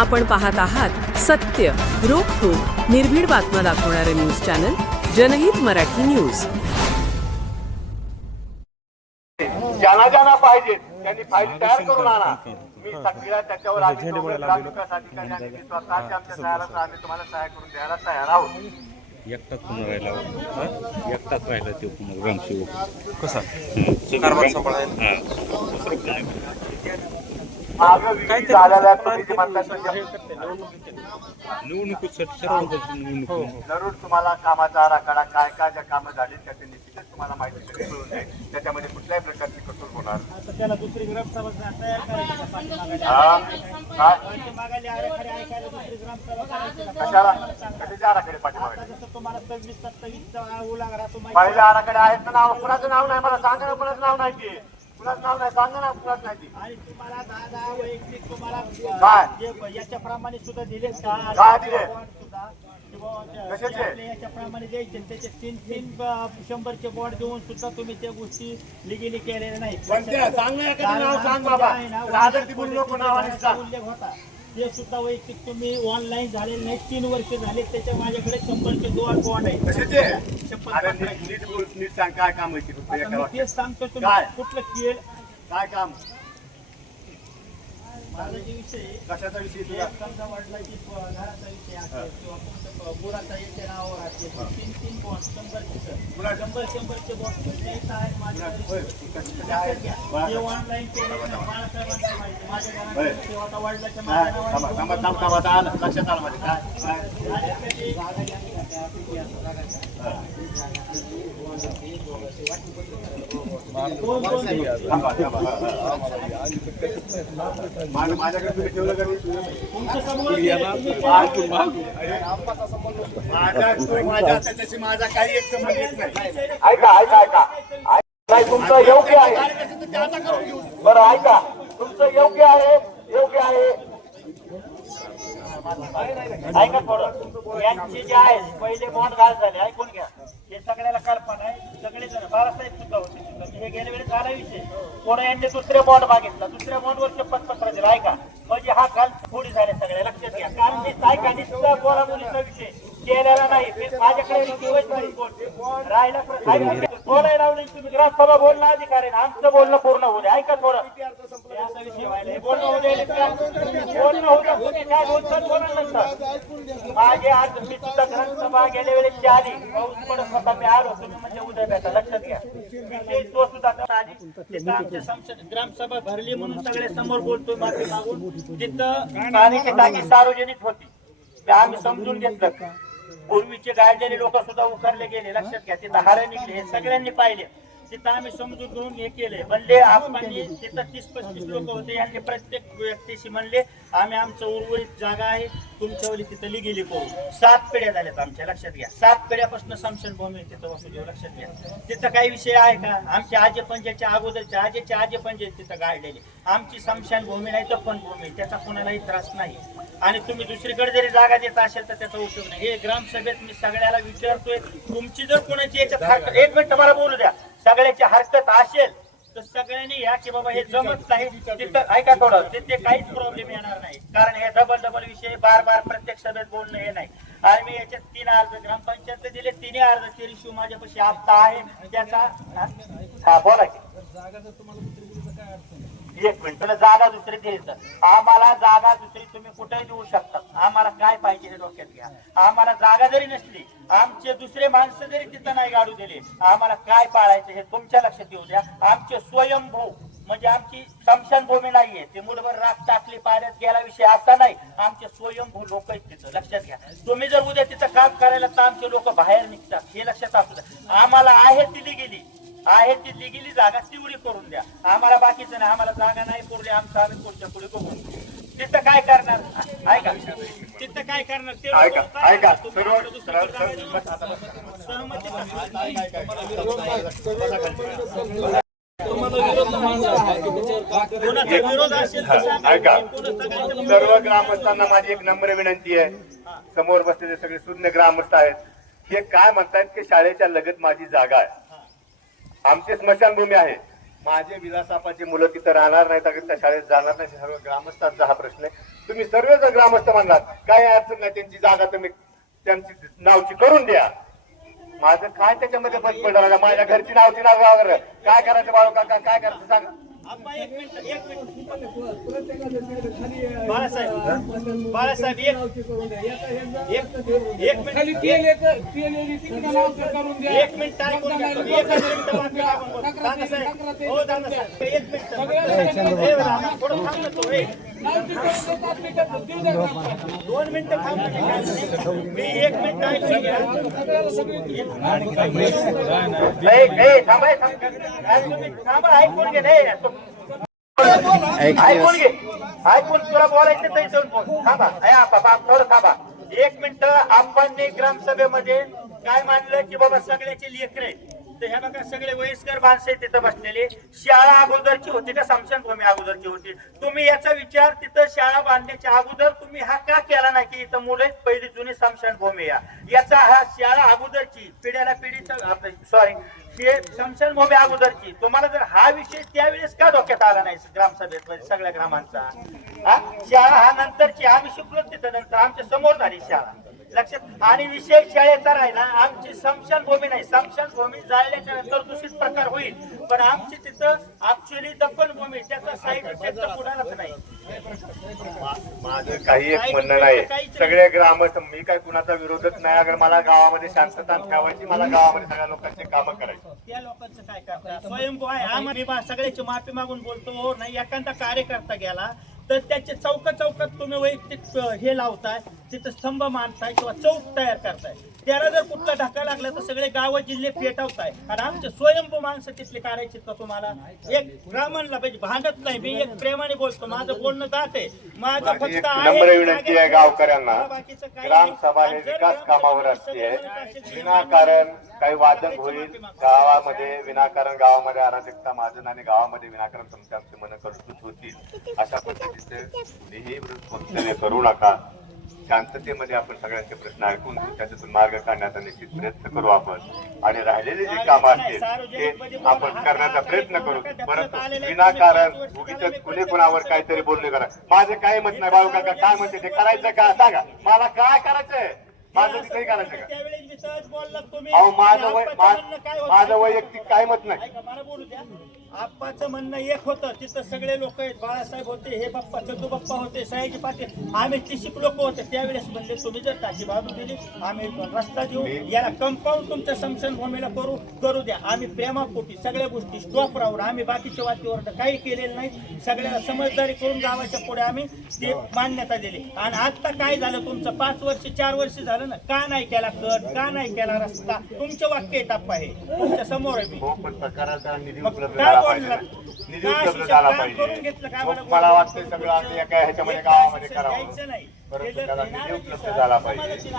आपण पाहत आहात सत्य, रोखठोक, निर्भीड बातम्या दाखवणारे न्यूज चॅनल जनहित मराठी न्यूज. ज्यांना पाहिजे त्यांनी फाईल तयार करून आणा. मी सगळ्या त्याच्यावर आम्ही ग्रामविकास अधिकारी आणि मी स्वतः आमच्या सहाय्याला आम्ही तुम्हाला सहाय्य करून द्यायला तयार आहोत. एकटाच पुन्हा राहिला एकटाच राहिला ते पुन्हा ग्रामसेवक कसा कारभार सांभाळायला जरूर तुम्हाला कामाचा आराखडा काय काय ज्या कामं झाली त्याची निश्चितच तुम्हाला माहिती सगळी मिळून जाईल. त्याच्यामध्ये कुठल्याही प्रकारची कसूर होणार कशाला कशाच्या आराखडे पाठीमागे पहिल्या आराखडे आहेत ना. नाव कुणाचं नाव नाही मला सांगा ना. कुणाचं नाव नाही ते कुणाचं नाव नाही सांगा ना. कुणाचं नाही आणि तुम्हाला दादा वैयक्तिक तुम्हाला काय याच्याप्रमाणे सुद्धा दिले काय दिले कशाचे याच्याप्रमाणे द्यायचे. त्याचे 3-3 100चे बॉन्ड देऊन सुद्धा तुम्ही त्या गोष्टी लिगली केलेल्या नाही. उल्लेख होता ते सुद्धा वैयक्तिक तुम्ही ऑनलाईन झालेले नाही. 3 वर्ष झाले त्याच्या माझ्याकडे 100चे बॉन्ड आहे. काय काम आहे तेच सांगतो तुम्ही कुठलं खेळ काय काम माझा जे विषय कशाचा विषय समजा वडिलांची घराचा विषय असेल किंवा तुमचं गुराचा याच्या नावावर असेल 3-3 बॉन्ड 100चे बॉन्ड ऑनलाईन केले बाळासाहेबांना माहिती माझ्या घरात होता वडिलाच्या माझ्या लक्षात आलं माझ्या माझ्याकडे तुम्ही ठेवलं का माझ्या त्याच्याशी माझा काही एक संबंध येत नाही. ऐका ऐका ऐका नाही तुमचं योग्य आहे. बरं ऐका तुमचं योग्य आहे योग्य आहे. ऐका थोडं यांचे जे आहे पहिले बॉन्ड घाल झाले ऐकून घ्या. हे सगळ्याला कल्पना आहे. सगळे जण बाळासाहेब सुद्धा होते. हे गेल्या वेळेस झाला विषय कोणा यांनी दुसरे बॉन्ड मागितला. दुसऱ्या बॉन्डवर शपथपत्र दिलं. ऐका म्हणजे हा काल थोडी झाले सगळ्या लक्षात घ्या. कारण मी ऐका निश्चित बोला मुलीचा विषय केलेला नाही. माझ्याकडे राहिला बोलायला लावले तुम्ही ग्रामसभा बोलणं अधिकार आहे. आमचं बोलणं पूर्ण होऊ द्या. ऐका थोडं असा विषय व्हायला बोलणं होऊ द्या. बोलणं होऊ द्या. काय बोलतात बोला नंतर माझे आज मी सुद्धा ग्रामसभा गेल्या वेळेस आली पाऊस पडत होता. मी आलो तुम्ही म्हणजे उद्या भेटा लक्षात घ्या. तो सुद्धा ग्रामसभा भरली म्हणून सगळे समोर बोलतोय. बाकी मागून तिथं पाण्याची टाकी सार्वजनिक होती आम्ही समजून घेतलं. पूर्वीचे गाडलेले लोक सुद्धा उकारले गेले लक्षात घ्या. तिथं हार निघले हे सगळ्यांनी पाहिले. तिथं आम्ही समजून घेऊन हे केले. म्हणले आपण तिथं 30-35 लोक होते. यांनी प्रत्येक व्यक्तीशी म्हणले आम्ही आमचं उर्वरित जागा आहे तुमच्यावरी तिथं लिगेली करू. 7 पिढ्या झाल्यात आमच्या लक्षात घ्या. 7 पिढ्यापासून समशनभूमी तिथं वसुदेव लक्षात घ्या. तिथं काही विषय आहे का. आमच्या आजे पंचायतच्या अगोदरच्या आजे पंचायत तिथं गाडलेली. आमची समशानभूमी नाही दफन भूमी त्याचा कोणालाही त्रास नाही. आणि तुम्ही दुसरीकडे जरी जागा देत असेल तर त्याचा उपयोग नाही. हे ग्रामसभेत मी सगळ्याला विचारतोय तुमची जर कोणाची याच्यात हरकत एक मिनिट मला बोलू द्या. सगळ्याची हरकत असेल तर सगळ्यांनी या की बाबा हे जमत नाही तिथं ऐका थोडं तिथे काहीच प्रॉब्लेम येणार नाही. कारण हे डबल विषय बार प्रत्येक सभेत बोलणं हे नाही. आणि मी याच्यात 3 अर्ज ग्रामपंचायत दिले. 3 अर्जाचे रिश्यू माझ्यापाशी आता आहे त्याचा हा बोला की एक मिनिट जागा दुसरी द्यायचं. आम्हाला जागा दुसरी तुम्ही कुठेही देऊ शकता. आम्हाला काय पाहिजे हे डोक्यात घ्या. आम्हाला जागा जरी नसली आमचे दुसरे माणसं जरी तिथं नाही गाडू दिले आम्हाला काय पाळायचं हे तुमच्या लक्षात येऊ द्या. आमचे स्वयंभू म्हणजे आमची समशानभूमी नाहीये. ते मुठभर राख टाकली पाण्यात गेला विषय असा नाही. आमचे स्वयंभू लोक आहेत तिथं लक्षात घ्या. तुम्ही जर उद्या तिथं काम करायला तर आमचे लोक बाहेर निघतात हे लक्षात असू द्या. आम्हाला आहे ती लिगेली जागा तेवढी करून द्या. आम्हाला बाकीचं नाही. आम्हाला जागा नाही पुरली आमचं आम्ही पुढच्या पुढे बघू. तिथं काय करणार ऐका तिथं काय करणार ते ऐका सर्व ग्रामस्थांना माझी एक नम्र विनंती आहे. समोर बसलेले सगळे सुज्ञ ग्रामस्थ आहेत. हे काय म्हणतात की शाळेच्या लगत माझी जागा आहे. आमची स्मशानभूमी आहे. माझे विलासापाची मुलं तिथं राहणार नाहीत, अगदी त्या शाळेत जाणार नाही, सर्व ग्रामस्थांचा हा प्रश्न आहे. तुम्ही सर्वजण ग्रामस्थ म्हणलात, काय अडचण नाही, त्यांची जागा तुम्ही त्यांची नावची करून द्या. माझं काय त्याच्यामध्ये बंद पडलं? माझ्या घरची नावची नाव वगैरे काय करायचं बाळू काका, काय करायचं सांग. आप्पा, एक मिनिट बाळासाहेब एक मिनिट ऐकून घ्या. हो दादासाहेब, एक मिनिट थोडं थांबलं तो. 2 मिनिटं थांबलं मी. 1 मिनिट ऐकून घ्या. थांबा, ऐकून घे. नाही ऐकून घे, ऐकून तुला बोलायचं तर इथून बोल. थांबा थोडं थांबा 1 मिनिट. आपण ग्रामसभेमध्ये काय मानलं की बाबा सगळ्याचे लेकरे, तर ह्या बघा सगळे वयस्कर माणसे तिथं बसलेले. शाळा अगोदरची होती का स्मशानभूमी अगोदरची होती? तुम्ही याचा विचार तिथं शाळा बांधण्याच्या अगोदर तुम्ही हा का केला नाही की इथं मुलं पहिली जुनी स्मशानभूमी याचा हा शाळा अगोदरची पिढ्याला पिढीचा सॉरी स्मशानभूमी अगोदरची. तुम्हाला जर हा विषय त्यावेळेस का डोक्यात आला नाही ग्रामसभेत सगळ्या ग्रामांचा? शाळा हा नंतरची, आम्ही शिकलो तिथं नंतर आमच्या समोर झाली शाळा लक्षात. आणि विषय शाळेचा राहिला, आमची स्मशानभूमी नाही. स्मशानभूमी जाळल्याच्या नंतर दूषित प्रकार होईल, पण आमची तिथं ऍक्च्युअली दफनभूमी, त्याचा साईड इफेक्ट कुणालाच नाही. माझं काही एक म्हणणं नाही, सगळे ग्रामस्थ, मी काय कुणाचा विरोधच नाही. अगर मला गावामध्ये शांतता ठेवायची, मला गावामध्ये सगळ्या लोकांचे काम करायचे. त्या लोकांचं काय करतात? स्वयंभू आहे. आम्ही सगळ्याची माफी मागून बोलतो. नाही एखादा कार्यकर्ता गेला तर त्याचे चौकात तुम्ही वैयक्तिक हे लावताय, तिथं स्तंभ मांडताय किंवा चौक तयार करताय. त्याला जर कुठला धक्का लागला तर सगळे गाव जिल्हे पेटवताय. आणि आमचे स्वयंभू माणसं तिथले काढायचे का तुम्हाला? एक ब्राह्मणला पाहिजे, भांडत नाही. मी एक प्रेमाने बोलतो, माझं बोलणं जात आहे. माझं फक्त नम्र विनंती आहे गावकऱ्यांना, ग्रामसभा हे विकास कामावर असते. विनाकारण काही वादन होईल गावामध्ये, विनाकारण गावामध्ये अराजकता माजन आणि गावामध्ये विनाकारण तुमच्या आमची मन कलुषित होतील, अशा पद्धतीचे नेहमी वक्तव्य करू नका. शांततेमध्ये आपण सगळ्यांचे प्रश्न ऐकून त्याच्यातून मार्ग काढण्याचा निश्चित प्रयत्न करू आपण. आणि राहिलेले जे काम असतील ते आपण करण्याचा प्रयत्न करू. परंतु विनाकारण उगीच कुणी कुणावर काहीतरी बोलणे करा. माझे काही मत नाही. बाळू काका काय म्हणते ते करायचं का सांगा, मला काय करायचंय? माझं काही करायचं का? अहो माझं वैयक्तिक काय मत नाही. मला बोलू द्या. आप्पाचं म्हणणं एक होतं, तिथं सगळे लोक आहेत. बाळासाहेब होते, हे बाप्पा चंदू बाप्पा होते, सयाजी पाटील, आम्ही 30 लोक होते. त्यावेळेस म्हणले तुम्ही जर टाकी बाजू दिली आम्ही रस्ता देऊ, याला कंपाऊंड तुमच्या स्मशानभूमीला करू द्या. आम्ही प्रेमापोटी सगळ्या गोष्टी स्टॉप राहून आम्ही बाकीच्या वातीवर काही केलेलं नाही. सगळ्याला समजदारी करून गावाच्या पुढे आम्ही ते मान्यता दिली. आणि आता काय झालं तुमचं 5 वर्ष 4 वर्ष झालं ना, का नाही केला कट, का नाही केला रस्ता? तुमचं वाक्य आहे टप्पा हे तुमच्या समोर आहे. निधी उपलब्ध झाला पाहिजे. मला वाटतं सगळं एका ह्याच्यामध्ये गावामध्ये करावं, परंतु त्याला निधी उपलब्ध झाला पाहिजे.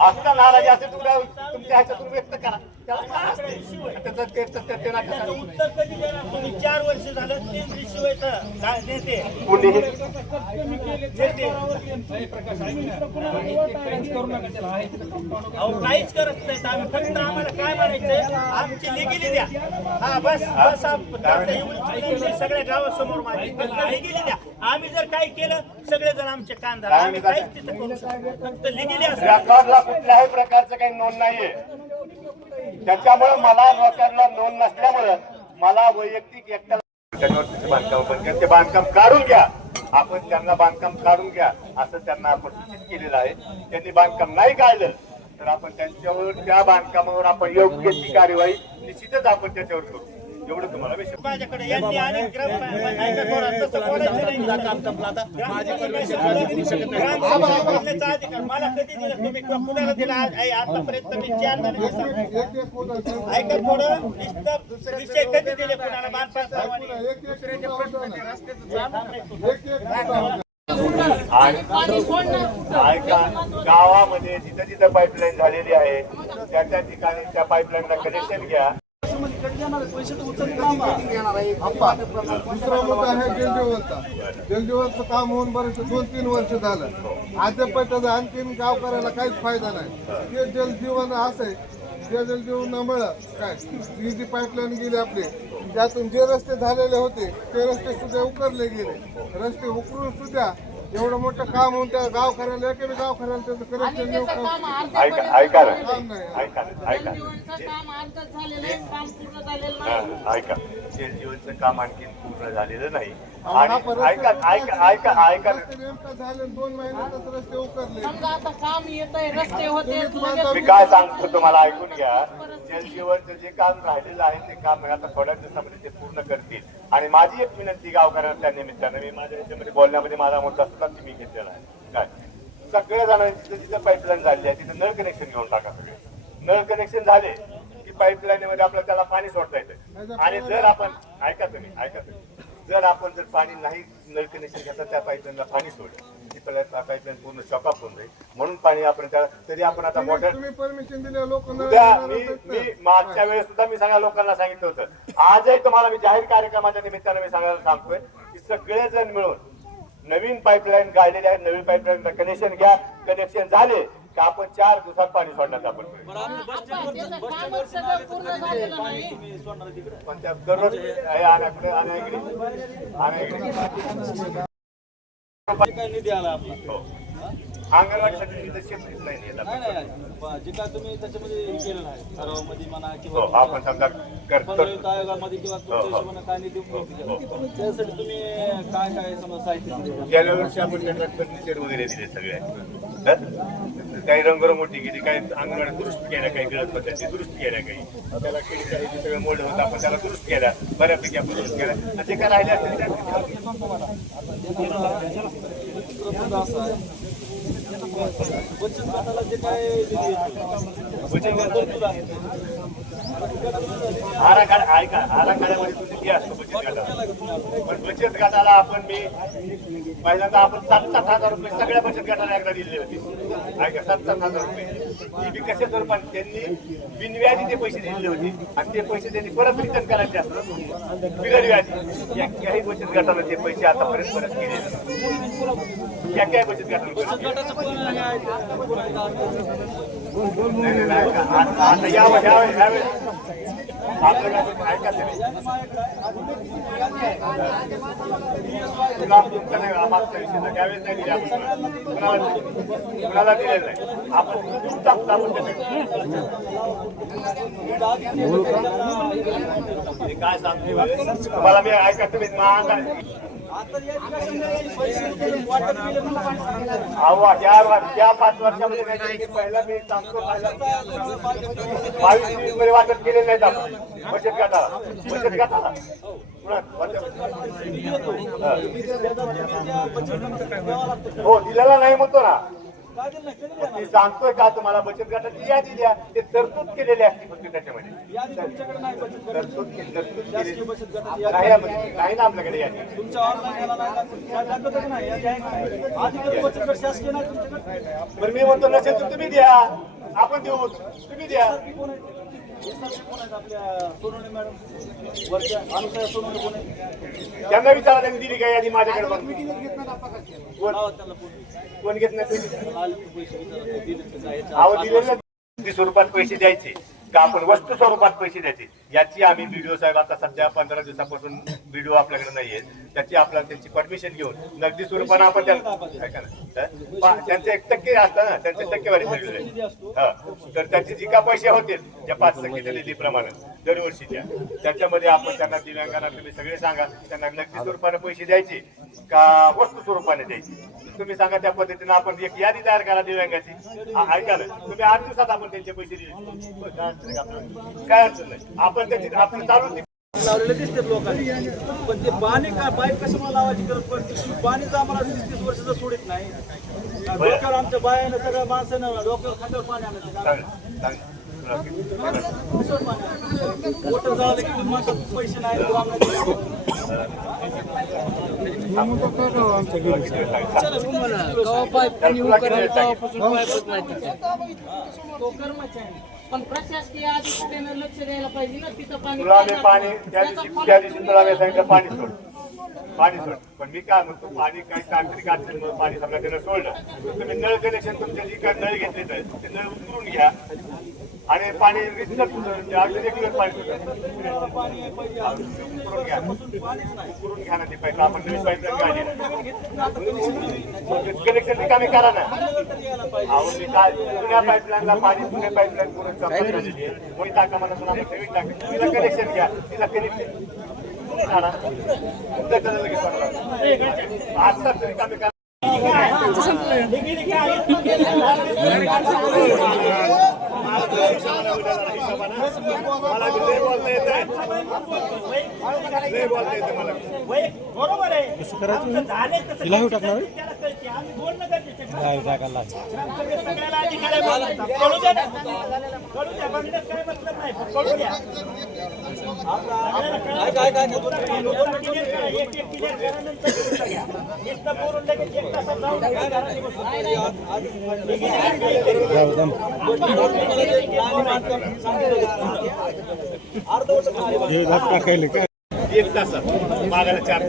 आता नाराजी असेल तुमच्या ह्याच्यातून व्यक्त करा. त्याचं उत्तर कधी देणार तुम्ही? 4 वर्ष झालं 3 रिशिवाय नेते काहीच करत नाहीत. आम्ही फक्त आम्हाला काय म्हणायचंय, आमची लिगिली द्या. हा बस बस सगळ्या गावासमोर माझी फक्त लिगिली द्या. आम्ही जर काही केलं सगळेजण आमचे कान धरा. आम्ही काहीच तिथे करू शकतो, फक्त लिगिली रेकॉर्डला कुठल्याही प्रकारचं काही नोंद नाहीये. त्याच्यामुळे मला रेकॉर्डला नोंद नसल्यामुळे मला वैयक्तिक एकट्याला बांधकाम बंद करा, ते बांधकाम काढून घ्या. आपण त्यांना बांधकाम काढून घ्या असं त्यांना आपण सूचित केलेलं आहे. त्यांनी बांधकाम नाही काढलं तर आपण त्यांच्यावर, त्या बांधकामावर आपण योग्य ती कार्यवाही निश्चितच आपण त्याच्यावर करू. एवढं तुम्हाला माझ्याकडे यांनी आणि मला कधी दिलं तुम्ही कुणाला दिला? आतापर्यंत मी 4 ऐका थोडं विषय कधी दिले कुणाला? गावामध्ये जिथं जिथं पाईपलाईन झालेली आहे त्या ठिकाणी त्या पाईपलाईनला कनेक्शन घ्या. दुसरा मुद्दा आहे जलजीवनचा. जलजीवनचं काम होऊन बरेच 2-3 वर्ष झालं. अद्याप आणखीन गावकऱ्याला काहीच फायदा नाही. ते जलजीवन असं आहे, ते जलजीवन न मिळत काय ही जी पाईपलाईन गेली आपली त्यातून जे रस्ते झालेले होते ते रस्ते सुद्धा उकरले गेले. रस्ते उकरून सुद्धा एवढं मोठं काम होऊन त्या गावकऱ्याला एका गावकऱ्याला त्याचं कनेक्शन ऐका ना काम नाही. ऐका ऐका ऐका जल जीवनचं काम आणखी पूर्ण झालेलं नाही. आणि ऐका ऐका ऐका ऐका रस्ते नेमकं झाले 2 महिन्यातच रस्ते उकरले. आता काम येत आहे, रस्ते होते, मी काय सांगतो तुम्हाला ऐकून घ्या. जल जीवनचं जे काम राहिलेलं आहे ते काम आता थोड्या दिवसामध्ये ते पूर्ण करतील. आणि माझी एक विनंती गावकऱ्यांना त्या निमित्तानं मी माझ्या याच्यामध्ये बोलण्यामध्ये माझा मुद्दा सुद्धा मी घेतलेला आहे. काय सगळ्या जणांनी जिथं जिथं पाईपलाईन झाली आहे तिथं नळ कनेक्शन घेऊन टाका. सगळे नळ कनेक्शन झाले की पाईपलाईन मध्ये आपल्याला त्याला पाणी सोडता येतं. आणि जर आपण ऐका तुम्ही जर आपण जर पाणी नाही नळ कनेक्शन घेतलं त्या पाईपलाईनला पाणी सोडलं ती पाईपलाईन पूर्ण शॉकअप होऊन जाईल. म्हणून पाणी आपण त्याला तरी आपण आता मोठ्या तुम्ही परमिशन दिले लोक उद्या मी मागच्या वेळेस सुद्धा मी सगळ्या लोकांना सांगितलं होतं. आजही तुम्हाला मी जाहीर कार्यक्रमाच्या निमित्तानं मी सांगायला सांगतोय की सगळेजण मिळून नवीन पाईपलाईन गाळलेली आहे. नवीन पाईपलाईन कनेक्शन घ्या. कनेक्शन झाले का आपण 4 दिवसात पाणी सोडण्यात आपण कामच सगळं पूर्ण झालेलं नाही. पण त्या दररोज निधी आला आपला हो. अंगणवाडीसाठी तिथं शेतीच नाही येत आपण. जे काय तुम्ही त्याच्यामध्ये हे केलेलं आहे ठरावामध्ये म्हणा हो, किंवा आपण समजा करतो. पंधरावीत आयोगामध्ये किंवा तुमच्या हिशोबाने काय निधी उपलब्ध केला त्यासाठी तुम्ही काय काय समजा साहित्य दिलं? गेल्या वर्षी आपण त्यांना फर्निचर वगैरे दिले सगळे. काही रंगरंगोटी केली, काही अंगणवाडी दुरुस्त केल्या, काही गळत पद्धती दुरुस्त केल्या, काही त्याला काही सगळं मोड होतं आपण त्याला दुरुस्त केल्या. बऱ्यापैकी आपण दुरुस्त केल्या. जे काय राहिले असतील प्रबंध असा आहे बचत गटाला जे काय निधी येतो, आराखड्यामध्ये तो निधी असतो बचत गटाला. पण बचत गटाला आपण मी पहिल्यांदा आपण 7,000 रुपये सगळ्या बचत गटाला एकदा दिलेले होते. ऐका 7,000 रुपये ती बी कशा स्वरूपात त्यांनी बिनव्याजी ते पैसे दिलेले होते आणि ते पैसे त्यांनी परत रिटर्न करायचे असतात बिगर व्याजी. याही बचत गटाला ते पैसे आतापर्यंत परत केले. या काय बचत गटाला आता यावेळेस आपल्याला ऐका मागच्या विषयी त्यावेळेस नाही दिले आपण कुणाला दिलेलं नाही. आपण देऊन टाकतो. आपण काय सांगतो तुम्हाला मी ऐका तुम्ही महाग या 5 वर्षामध्ये पहिला मी सांगतो 22-23 मध्ये वाटप केलेले नाहीत आपण बचत गटाला हो दिलेला नाही म्हणतो ना. मी सांगतोय का तुम्हाला बचत गटाची यादी द्या. ते तरतूद केलेली असते फक्त त्याच्यामध्ये तरतूद नाही ना आपल्याकडे यादी. बरं मी म्हणतो नसेल तर तुम्ही द्या. आपण देऊ तुम्ही द्या. त्यांना विचारा त्यांनी दिली काय यादी माझ्याकडे. कोण घेत नाही अहो दिलेले स्वरूपात पैसे द्यायचे का आपण वस्तू स्वरूपात पैसे द्यायचे याची आम्ही व्हिडिओ साहेब आता सध्या 15 दिवसापासून व्हिडिओ आपल्याकडे नाहीये. त्याची आपल्याला त्यांची परमिशन घेऊन नगदी स्वरूपाने आपण त्यांचे 1% असतं ना त्यांचे टक्केवारी तर त्याचे जी का पैसे होतील त्या 5% निधीप्रमाणे दरवर्षीच्या त्याच्यामध्ये आपण त्यांना दिव्यांगांना तुम्ही सगळे सांगा त्यांना नगदी स्वरूपाने पैसे द्यायचे का वस्तू स्वरूपाने द्यायचे तुम्ही सांगा. त्या पद्धतीने आपण एक यादी तयार करा दिव्यांगाची. ऐका ना तुम्ही 8 दिवसात आपण त्यांचे पैसे दिले काय अडचण नाही. आपण त्याची आपण चालू लावलेले दिसतात लोकांनी पण ते पाणी काय पाईप कशाला लावायची गरज पडते. पाणीच आम्हाला 30 वर्षाचं सोडित नाही. डोक्यावर आमच्या बायानं सगळ्या माणसानं डोक्यावर खात्यावर पाणी आलं. मोटर झालं की माणसात पैसे नाही. पण प्रशासकीय अधिकाऱ्यानं लक्ष द्यायला पाहिजे ना तिथं पाणी. पाणी त्या दिवशी तुला मी सांगितलं पाणी सोड पण मी काय म्हणतो पाणी काही तांत्रिक अडचणीमुळे पाणी समजा त्यानं सोडलं तुम्ही नळ कनेक्शन तुमच्या जी काय नळ घेतले ते नळ उतरून घ्या. आणि पाणी अगदी रेग्युलर पाणी सुद्धा पाणी आहे पाहिजे करून घ्या पाणीच नाही करून घ्या ना ते पाईप आपण नवीन पाईपलाईन काढली नवीन घेतलं ना आता connection कनेक्शन रिकामी करा ना तरी यायला पाहिजे अहो मी काय जुन्या पाईपलाईनला पाणी जुन्या पाईपलाईन करून कंप्लीट झालेली आहे कोणी टाका मला आपण नवीन टाका तिला कनेक्शन घ्या तिला कनेक्शन आता तरी कमी करा मला लय बोलता येतं मला बरोबर आहे आमचं झालंय तसं. त्याला कळते. आम्ही बोलणं गरजेचं आहे. सगळ्याला अधिकार आहे बोलायचा. कळू द्या ना. कळू द्या. बंगल्यात काय मतलब नाही पण कळू द्या. दोन clear करा. एक clear करा, नंतर दुसरं घ्या. नुसतं बोलून लगेच एक तासात जाऊ नका. घरात बसून. एक तासात मागायला 4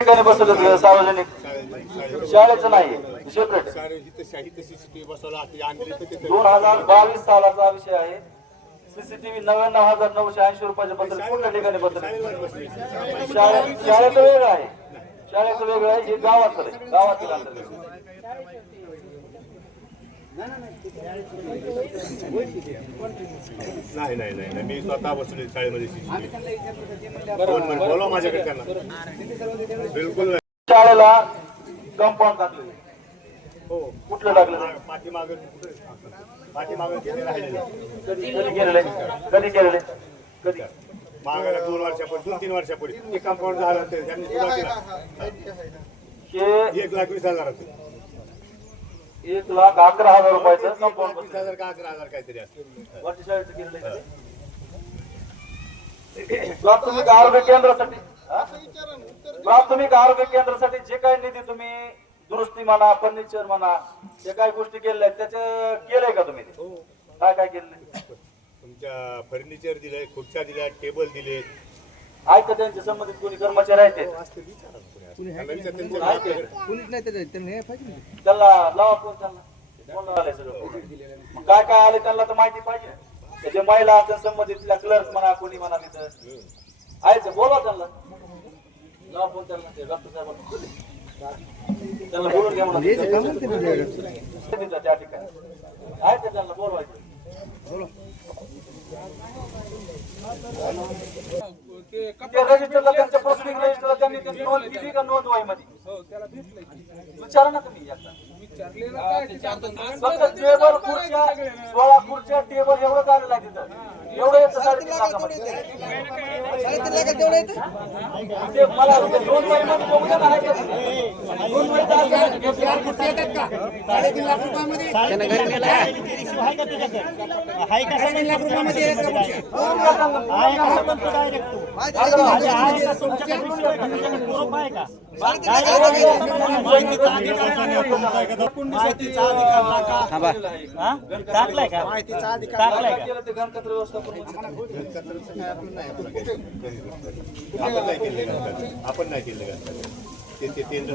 ठिकाणी बसवलं सार्वजनिक शाळेचं नाही सेपरेट बसवला 2022 सालाचा विषय आहे. सीसीटीव्ही 99,980 रुपयाचे बसेल कुठल्या ठिकाणी बसेल शाळेचं वेगळं आहे शाळेचं वेगळं आहे हे गावाचं आहे गावातील अंतर्गत नाही नाही नाही नाही. मी स्वतः बसले शाळेमध्ये बोलवा माझ्याकडे त्यांना बिलकुल नाही. शाळेला कंपाऊंड टाकले हो कुठलं टाकलं पाठीमागं किती राहिलेले कधी केलेले कधी केलेले कधी मागायला 2 वर्षापूर्वी 2-3 वर्षापूर्वी ते कंपाऊंड झालं ते त्यांनी सुद्धा हे 1,20,000 1,11,000 रुपयाचं कंपाऊंड 20,000 का 11,000 काहीतरी असतं. वरती शाळेचं केलेलं प्राथमिक आरोग्य केंद्रासाठी प्राथमिक आरोग्य केंद्रासाठी जे काही निधी तुम्ही दुरुस्ती म्हणा फर्निचर म्हणा जे काही गोष्टी केलेल्या आहेत त्याचे केलंय का तुम्ही ते? काय काय केलंय तुमच्या फर्निचर दिलंय खुर्च्या दिल्या टेबल दिले आहेत का त्यांचे संबंधित कोणी कर्मचारी आहेत ते? त्याला लावा फोन त्यांना फोन लावायला सगळं मग काय काय आले त्यांना तर माहिती पाहिजे त्याचे महिला असतील संबंधित क्लर्क म्हणा कोणी म्हणा तिथं आहे ते बोलवा त्यांना लावा फोन त्यांना ते डॉक्टर साहेबांना त्यांना बोलून घ्या म्हणा तिथं त्या ठिकाणी आहे ते त्यांना बोलवायचं ते रजिस्टरला त्यांच्या प्रोसिडिंग रजिस्टरला त्यांनी ती नोंद दिली का नोंदवाईमध्ये विचारा ना तुम्ही एकदा. फक्त टेबल खुर्च्या 16 खुर्च्या टेबल एवढं झालेलं आहे तिथं एवढं येतं 3.5 लाखामध्ये ते मला नोंदवाईमध्ये बघू द्या ना, आहे का ते? नोंदवाईचं टाकलाय का टाकलाय का ते गणपती व्यवस्थापन आपण नाही केलं का ते टेंडर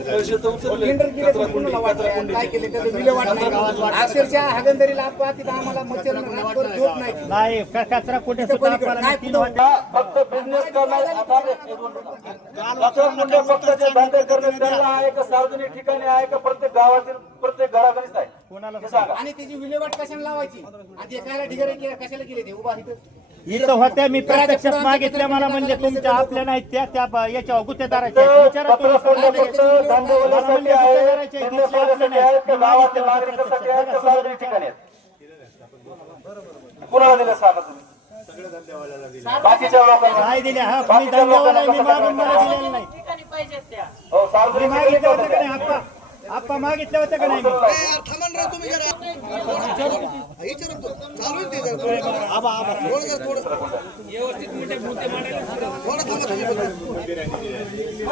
अक्षरशः हागंदरीला तिथं आम्हाला मच्छर झोप नाही. नाही कचरा कुठे फक्त बिझनेस फक्त जे धंदे करणे त्यांना आहे का सार्वजनिक ठिकाणी आहे का प्रत्येक गावातील प्रत्येक घराघरीच आहे हे सांगा. आणि त्याची विल्हेवाट कशाला लावायची आणि एकाला ढिगारे कशाला केले ते उभा इथं होत्या मी प्रत्यक्षात मागितल्या मला म्हणजे तुमच्या आपल्या नाही त्या त्या याच्यावर गुत्तेदाराच्या विचारा पत्र सोडलं फक्त धंदेवाल्यासाठी आहे, बिझनेसवाल्यासाठी आहे का गावातील नागरिकांसाठी आहे का सार्वजनिक ठिकाणी आहेत? कुणाला दिलं सांगा तुम्ही बाकीच्या लोकांना नाही दिल्या हा मी धंदेवाला मी मागून मला दिलेलं नाही ठिकाणी पाहिजेत त्या हो सार्वजनिक ठिकाणी मागितलं होतं होतं का का? नाही आप्पा आपण मागितलं होतं का नाही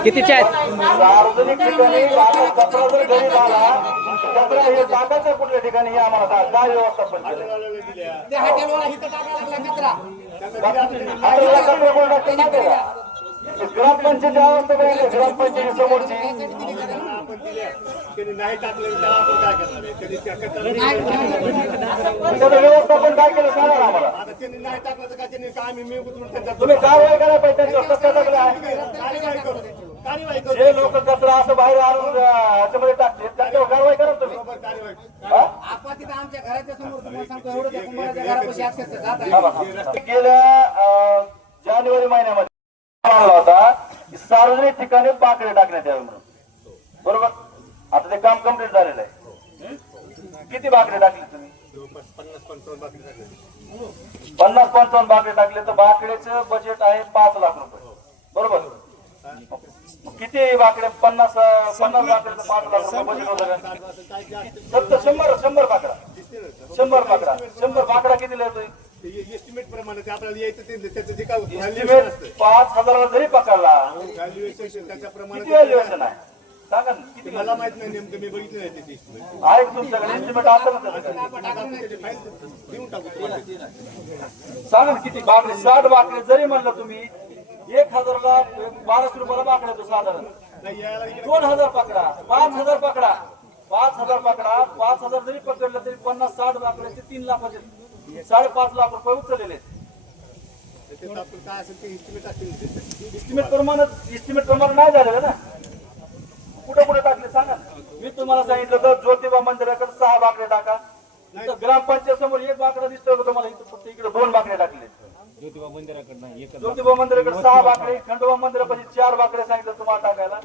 कितीच्या आहेत? सार्वजनिक ठिकाणी आता कचरा जर घरी झाला, कचरा हे टाकायचं कुठल्या ठिकाणी हे आम्हाला सांगा. काय व्यवस्थापन केलं? ते हॉटेलवाला इथं टाकायला लागला कचरा. हॉटेलला कचरा कोण टाकतं माहिती आहे का? ग्रामपंचायती अवस्था पाहिजे, ग्रामपंचायती समोरची त्याचं व्यवस्थापन काय केलं सांगा ना आम्हाला. तुम्ही कारवाई करायला पाहिजे त्यांच्यावर. कसं टाकलं आहे? जे लोक कचरा असं बाहेर आणून ह्याच्यामध्ये टाकले त्यांच्यावर कारवाई करा तुम्ही. हा? आपण तिथं आमच्या घराच्या समोर तुम्हाला सांगतो एवढं त्या कुंभाराच्या घरापाशी अक्षरशः जात आहे. गेल्या जानेवारी महिन्यामध्ये आणला होता की सार्वजनिक ठिकाणी बाकडे टाकण्यात यावे म्हणून. बरोबर. आता ते काम कम्प्लीट झालेलं आहे. किती बाकडे टाकले तुम्ही? 50-55 बाकडे टाकले. तर बाकड्याचं बजेट आहे 5 लाख रुपये. बरोबर. किती बाकडे? 50 बाकड्याचं 5 लाख रुपये बजेट होतं. फक्त 100 बाकडा. 100 बाकडा किती येतोय? एस्टिमेट प्रमाणे आपल्याला यायचं त्याचं जे काय एस्टिमेट 5,000 जरी पकडला त्याच्याप्रमाणे किती व्हॅल्युएशन आहे सांगा ना. किती मला माहित नाही नेमकं, मी बघितलं नाही त्याची एस्टिमेट. आहे का तुमच्याकडे एस्टिमेट असेल ना त्याचं? देऊन टाकू. सांगा ना किती बाकडे. 60 बाकडे जरी म्हणलं तुम्ही 1,000ला 1200 रुपयाला बाकडा तो साधारण. 2,000 पकडा, 5,000 पकडा, 5,000 पकडा. 5,000 जरी पकडलं तरी 50-60 बाकड्याचे 3 लाखाचे 5.5 लाख रुपये उचललेले. काय असेल ते एस्टिमेट असेल. एस्टिमेट प्रमाणे नाही झालेलं ना. कुठे कुठे टाकले सांगा ना. मी तुम्हाला सांगितलं तर ज्योतिबा मंदिराकडे 6 बाकडे टाका. इथं ग्रामपंचायत समोर 1 बाकडा दिसतोय का तुम्हाला? इथं फक्त इकडे 2 बाकडे टाकले. ज्योतिबा मंदिराकडे 6 बाकडे. खंडोबा मंदिरापाशी 4 बाकडे सांगितलं तुम्हाला टाकायला.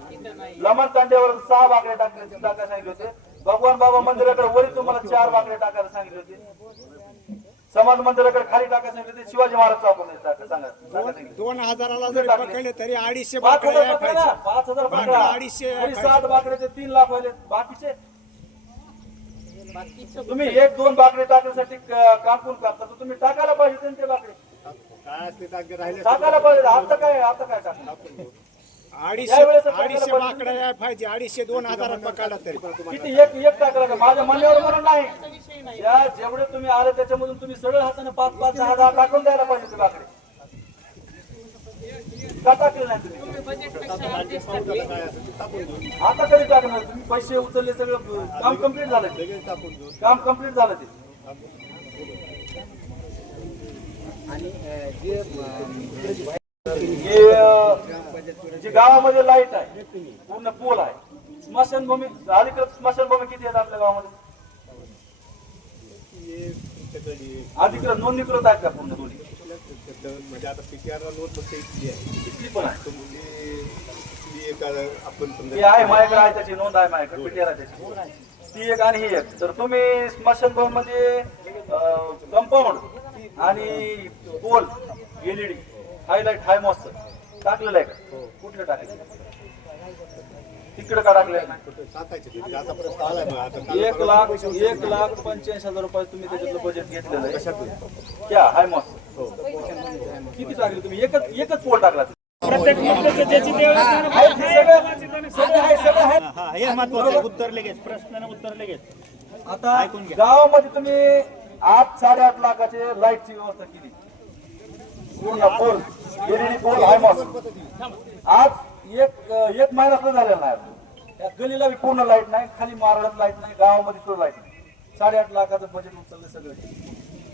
लमन तांड्यावर 6 बाकडे टाकायला सांगितले होते. भगवान बाबा मंदिराकडे वरी तुम्हाला 4 बाकडे टाकायला सांगितले होते. समाज मंदिराकडे खाली टाकायला सांगितले होते. शिवाजी महाराज चौकामध्ये सांगा. 2,000ला जरी पकडले तरी 250 5,000 पकडा. 5,000 पकडा. 60 बाकड्याचे 3 लाख व्हायले. बाकीचे तुम्ही 1-2 बाकडे टाकण्यासाठी काम कोण करता? तर तुम्ही टाकायला पाहिजे त्यांचे बाकडे. काय असते ताकद राहिले टाकायला पाहिजे. आता काय टाकणार? 250 बाकडा याय पाहिजे. 2,500-2,000 पकडला तरी किती एक टाकला का? माझ्या म्हणण्यावर म्हणून नाही. या जेवढे तुम्ही आले त्याच्यामधून तुम्ही सरळ हाताने 5-5, 10-10 टाकून द्यायला पाहिजे ते बाकडे. का टाकले नाही तुम्ही? आता कधी टाकणार तुम्ही? पैसे उचलले, सगळं काम कम्प्लीट झालं ते. काम कम्प्लीट झालं ते. जी गावामध्ये लाईट आहे, पूर्ण पोल आहे. स्मशानभूमी अधिकृत स्मशानभूमी किती आहेत आपल्या गावामध्ये? अधिकृत नोंदणीकृत आहेत का पूर्ण दोन्ही? म्हणजे आता पीटीआरला नोंद फक्त इतकी आहे. किती पण आहे? आपण ती आहे माझ्याकडे, आहे त्याची नोंद आहे माझ्याकडे. पीटीआर आहे त्याची. ती एक आणि ही एक. तर तुम्ही स्मशानभूमी मध्ये कंपाऊंड आणि पोल, एलईडी, हायलाइट, हाय मॉस टाकलेलं आहे का? कुठलं टाकलं? तिकडे का टाकलंय? 1,85,000 रुपये तुम्ही त्याच्यातलं बजेट घेतलेलं आहे. क्या हाय मॉस किती टाकले तुम्ही? एकच पोल टाकला. प्रत्येक मुद्द्याचं ज्याची उत्तर लगेच, प्रश्नाने उत्तर लगेच. आता गावामध्ये तुम्ही 8-8.5 लाखाचे लाईटची व्यवस्था केली. पूर्ण पोल, एलईडी पोल, हाय मॉस. आज एक महिना सुद्धा झालेला नाही. या गलीला पूर्ण लाईट नाही, खाली मारळात लाईट नाही, गावामध्ये सुद्धा लाईट नाही. 8.5 लाखाचं बजेट उचललं सगळं.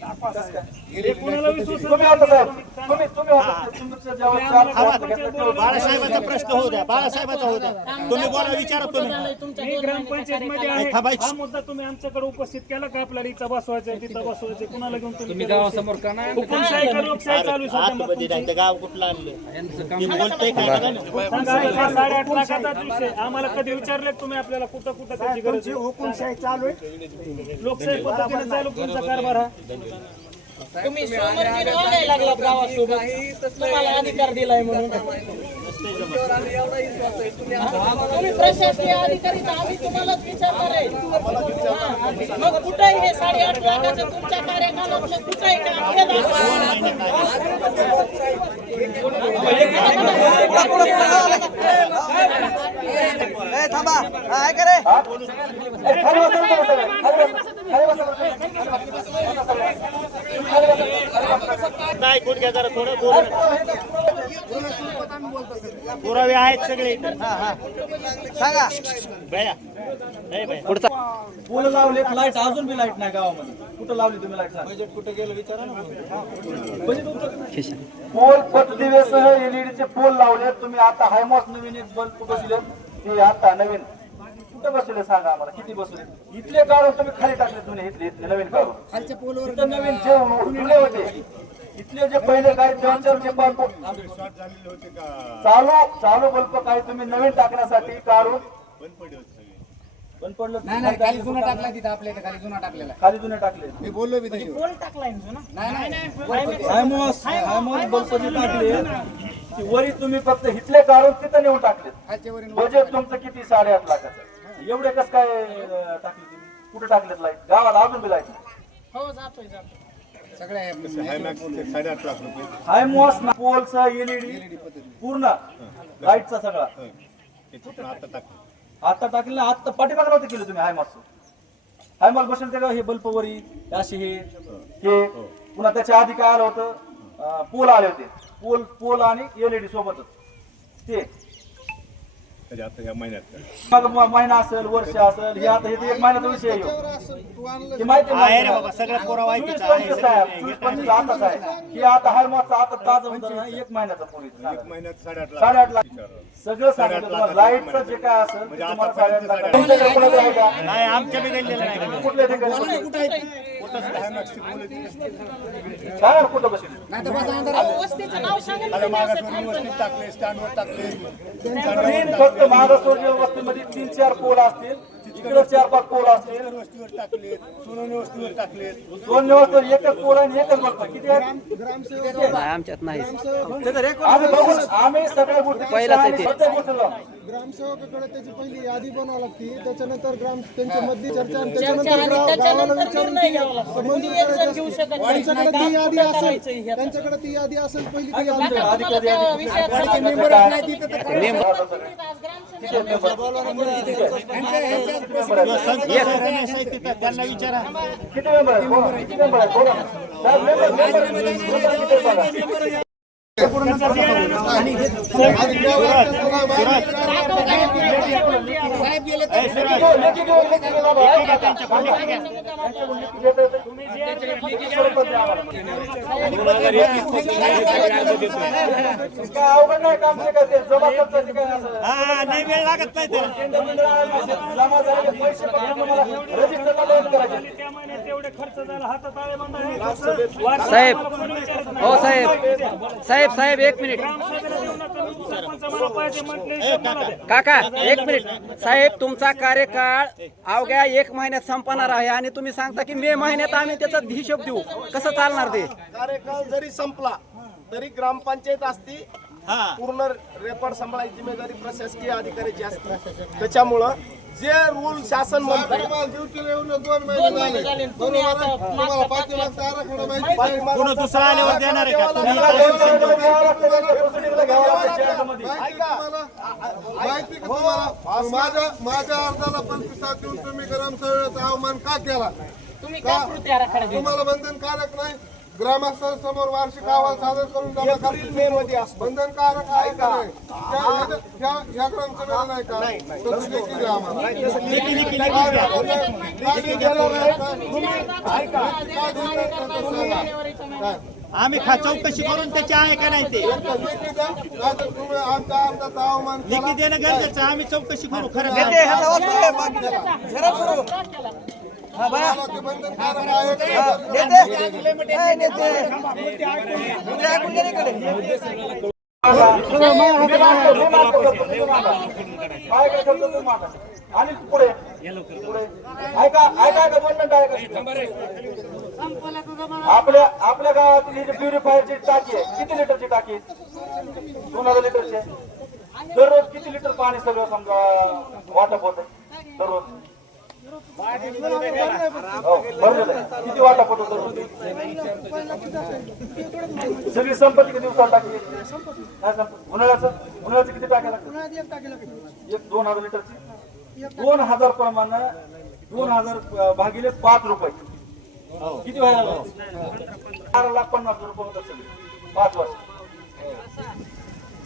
तुम्ही आता साहेब, तुम्ही तुमचं बाळासाहेबांचा प्रश्न होऊ द्या. बाळासाहेबांचा होऊ द्या. तुम्ही बोला, विचारा तुम्ही. मी ग्रामपंचायत मध्ये आहे. हा मुद्दा तुम्ही आमच्याकडे उपस्थित केला का? आपल्याला इथं बसवायचं, तिथं बसवायचं, कुणाला घेऊन तुम्ही गावासमोर का नाही? हुकुमशाही का लोकशाही चालू आहे? गाव कुठलं आणलं? सांगा, 8.5 लाखाचा विषय आम्हाला कधी विचारले तुम्ही? आपल्याला कुठं कुठं त्याची गरज आहे? हुकुमशाही चालू आहे. लोकशाही पद्धतीने चालू तुमचा कारभार हा. तुम्ही समोरची वागायला लागला गावासोबत तुम्हाला अधिकार दिलाय म्हणून तुम्ही प्रशासकीय अधिकारी तर आम्ही तुम्हालाच विचारणार आहे मग कुठे हे 8.5 लाखाचं तुमच्या कार्यकालातलं कुठे आहे का हे नाही कुठ घ्या जरा थोडं पुरावे आहेत सगळे सांगा भैया नाही भैया पूल लावले लाईट अजून बी लाईट नाही गावामध्ये कुठं लावली तुम्ही लाईट बजेट कुठे गेलं विचारा ना पोल पतदिवेसह एलईडीचे पोल लावले तुम्ही आता हायमॉस नवीन एक बल्ब बसले ते आता नवीन कुठे बसले सांगा आम्हाला किती बसले इथले काढून तुम्ही खाली टाकले जुने इथले नवीन काढून खालच्या पोलवर नवीन जुने होते इथले जे पहिले काय त्यांच्यावर जे चालू बल्ब काय तुम्ही नवीन टाकण्यासाठी काढून बंद पडलं नाही खाली जुना टाकला तिथं आपल्या इथं खाली जुना टाकलेला खाली जुने टाकले मी बोललो बी तशी कोण टाकलाय ना नाही हायमॉस बल्ब जे टाकले ती वरी तुम्ही फक्त इथले काढून तिथं नेऊन टाकले खालच्या वरील बजेट तुमचं किती 8.5 लाखाचं एवढे कस काय टाकले तुम्ही कुठे टाकलेत लाईट गावात अजून बी लाईट हो जातोय सगळ्या हायमॉस पोलचा एलईडी पूर्ण लाईटचा सगळा आता टाकले ना आता पाठीमागे नव्हते केलं तुम्ही हायमॉस बसेल ते हे बल्ब वरी असे हे पुन्हा त्याच्या आधी काय आलं होतं पोल आले होते पोल आणि एलईडी सोबतच ते मग महिना असेल वर्ष असेल हे आता हे एक महिन्याचा विषय आहे हे माहिती आहे बाबा सगळं पुरावा आताच आहे हे आता हायमॉसचा आता ताज एक महिन्याचा पूर्वी 8.5 लाख सगळं सांगितलं लाईटचं जे काय असेल तुम्हाला 8.5 लाख नाही आमच्या बी गेलेलं नाही कुठल्या ठिकाणी काय कुठं बसेल नाही तर बसा अंधारात. वस्तीचं नाव सांगा फक्त महाराष्ट्र वस्तीमध्ये 3-4 पोल असतील इकडे 4-5 पोल असतील दोन व्यवस्थेवर एकच पोल आणि एकच बल्ब किती आमच्यात नाही आम्ही सगळ्या गोष्टी ग्रामसेवकाकडे त्याची पहिली यादी बनावं लागते त्याच्यानंतर त्यांच्या मध्ये चर्चा आणि चर्चा आणि त्याच्यानंतर निर्णय घ्यावा लागतो कोणी एक जण घेऊ शकत नाही त्यांच्याकडे ती यादी गावात असेल करायचं हे. त्यांच्याकडे ती यादी असेल पहिली ती आता यादी तुम्हाला त्या विषयात मेंबरच नाही तिथं तर काय? त्यांना विचारा किती मेंबर आहेत? किती मेंबर आहेत? बोला. साहेब, मेंबर किती बघा. साहेब गेले अवघड नाही काम ते काय जबाबदार काय असं नाही वेळ लागत नाही जमा झालेले पैसे पण तुम्हाला रजिस्टरला नोंद करायचे. साहेब हो साहेब 1 मिनिट काका 1 मिनिट साहेब तुमचा कार्यकाळ अवघ्या 1 महिन्यात संपणार आहे आणि तुम्ही सांगता की मे महिन्यात आम्ही त्याचा हिशोब देऊ कसं चालणार ते कार्यकाळ जरी संपला तरी ग्रामपंचायत असती पूर्ण रेकॉर्ड सांभाळायची जिम्मेदारी प्रशासकीय अधिकाऱ्याची असते त्याच्यामुळं जे रूल शासन म्हणतं ड्युटीला येऊन 2 महिने झाले बरोबर आहे? तुम्हाला पाठीमागचा आराखडा माहिती नाही. कोण दुसरा आल्यावर देणार आहे का तुम्ही माहिती का तुम्हाला माझ्या अर्जाला प्रतिसाद देऊन तुम्ही ग्रामसेवकाचा अवमान का केला तुम्ही काय कृती आराखडा दिला? तुम्हाला बंधनकारक नाही ग्रामस्थांसमोर वार्षिक अहवाल सादर करून जमा करतील बंधनकारक आहे का ह्या ग्रामसभेला नाही का तसं लेखी द्या आम्हाला आम्ही चौकशी करून त्याची आहे का नाही ते लेखी द्या नाहीतर तुम्ही आमच्या अर्जाचा अवमान केला. लिखित देणं गरजेचं आहे. आम्ही चौकशी करू खरं तुम्हाला ते बंधनकारक आहे का? आणि पुढे ऐका 2 मिनिटं ऐका आपल्या गावातील ही जी प्युरिफायरची टाकी आहे, किती लिटरची टाकी आहे? 2000 लिटरची आहे. दररोज किती लिटर पाणी सगळं समजा वाटप होत दररोज? हो, भरलेलं आहे. किती वाटप होतं दररोज? सगळी संपत्ती किती दिवसात टाकी? नाही संपत. उन्हाळ्याचं किती टाक्या लागतात? एक 2000 लिटरची 2000 प्रमाणे 2000 भागिले 5 रुपये किती व्हायला लागले? 4,50,000 रुपये होतात सगळे 5 वर्ष.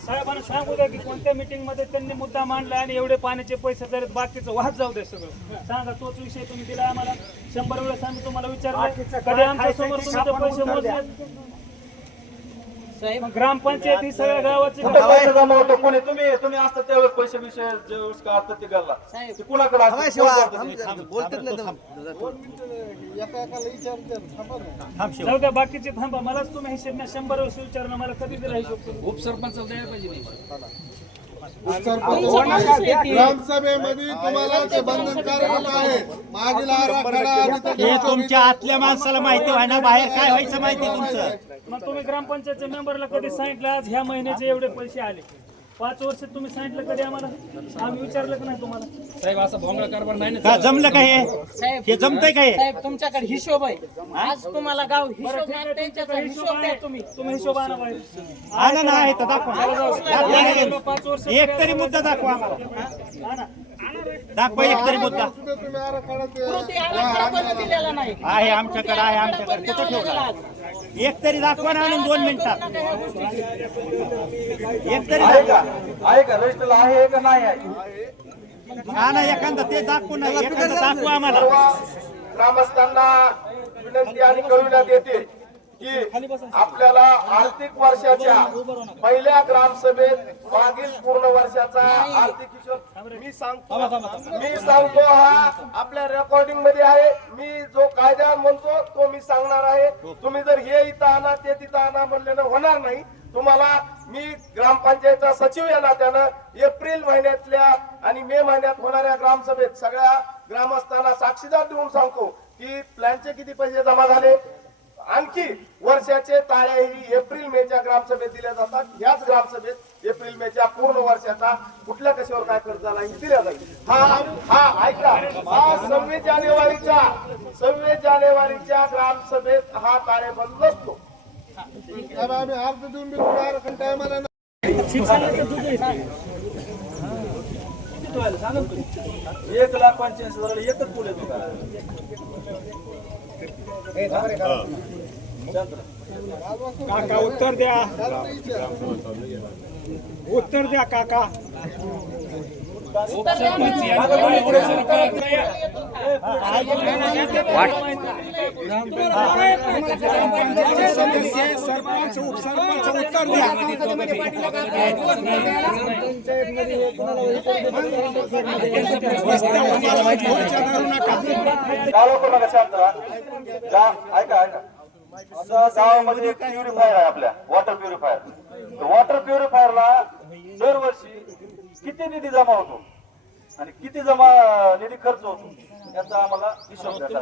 साहेबांना सांगू द्या की कोणत्या मीटिंग मध्ये त्यांनी मुद्दा मांडला आणि एवढे पाण्याचे पैसे जर बाकीचं वाहत जाऊ दे सगळं सांगा. तोच विषय तुम्ही दिला आम्हाला 100 वेळेस आम्ही तुम्हाला विचारलं कधी आमच्या समोर तुम्ही ते पैसे मोजले? ग्रामपंचायत ही सगळ्या गावाची कुठे पैसे जमा होतो? कोणी तुम्ही असतात त्यावेळेस पैसे विषय ज्यावेळेस काढतात ते गल्ला ते कुणाकडे असतं? कोण करतं? जाऊ द्या बाकीचे थांबा. मलाच तुम्ही हिशेब 100 वेळेस विचारणं मला कधी दिला हिशोब? उपसरपंच द्यायला पाहिजे नाही. ग्रामसभेमध्ये तुम्हाला ते बंधनकारक आहे. मागील आराखडा आणि ते तुमच्या आतल्या माणसाला माहिती व्हायना बाहेर काय व्हायचं माहिती तुमचं. मग तुम्ही ग्रामपंचायतच्या मेंबरला कधी सांगितलं आज ह्या महिन्याचे एवढे पैसे आले? 5 वर्ष तुम्ही सांगितलं कधी आम्हाला? आम्ही विचारलं का नाही तुम्हाला? साहेब असं भोंगळा कारभार नाही ना. जमलं काय हे जमतंय काय? साहेब तुमच्याकडे हिशोब आहे. आज तुम्हाला गाव हिशोब त्यांच्याचा हिशोब द्या तुम्ही. तुम्ही हिशोब आणा बाहेर. आणा ना आहे तर दाखवा. 5 वर्ष एक तरी मुद्दा दाखवा आम्हाला. दाखवा एक तरी मुद्दा. सुद्धा तुम्ही आराखडा ते कृती आराखडा पण दिलेला नाही. आहे आमच्याकडे आहे आमच्याकडे कुठं ठेवला? एक तरी दाखवा ना आणून 2 मिनिटात. एक तरी आहे का रजिस्टरला आहे का नाही आहे? हा ना एखादा ते दाखवू ना एखादा दाखवा आम्हाला. ग्रामस्थांना विनंती आणि कळविण्यात येते की आपल्याला आर्थिक वर्षाच्या पहिल्या ग्रामसभेत मागील पूर्ण वर्षाचा आर्थिक हिशोब मी सांगतो हा आपल्या रेकॉर्डिंग मध्ये आहे. मी जो कायदा म्हणतो तो मी सांगणार आहे. तुम्ही जर हे इथं आणा ते तिथं आणा म्हणलेलं होणार नाही. तुम्हाला मी ग्रामपंचायतचा सचिव या नात्यानं एप्रिल महिन्यातल्या आणि मे महिन्यात होणाऱ्या ग्रामसभेत सगळ्या ग्रामस्थांना साक्षीदार देऊन सांगतो की प्लॅनचे किती पैसे जमा झाले. आणखी वर्षाचे ताळ्याही एप्रिल मेच्या ग्रामसभेत दिल्या जातात. याच ग्रामसभेत एप्रिल मेच्या पूर्ण वर्षाचा कुठल्या कशावर काय खर्च झाला हे दिल्या जाईल. हा ऐका हा 26 जानेवारीच्या ग्रामसभेत हा ताळेबंद नसतो. साहेब आम्ही अर्ज देऊन बी तुम्ही आराखडा टायमाला नाही. 1,85,000 एकच पूल येतो का? काका उत्तर द्या. उत्तर द्या काका. सरपंच उपसरपंच उत्तर द्या. ऐका गावामध्ये प्युरिफायर आहे आपल्या वॉटर प्युरिफायर. वॉटर प्युरिफायरला दरवर्षी किती निधी जमा होतो आणि किती निधी खर्च होतो याचा आम्हाला हिशोब द्या.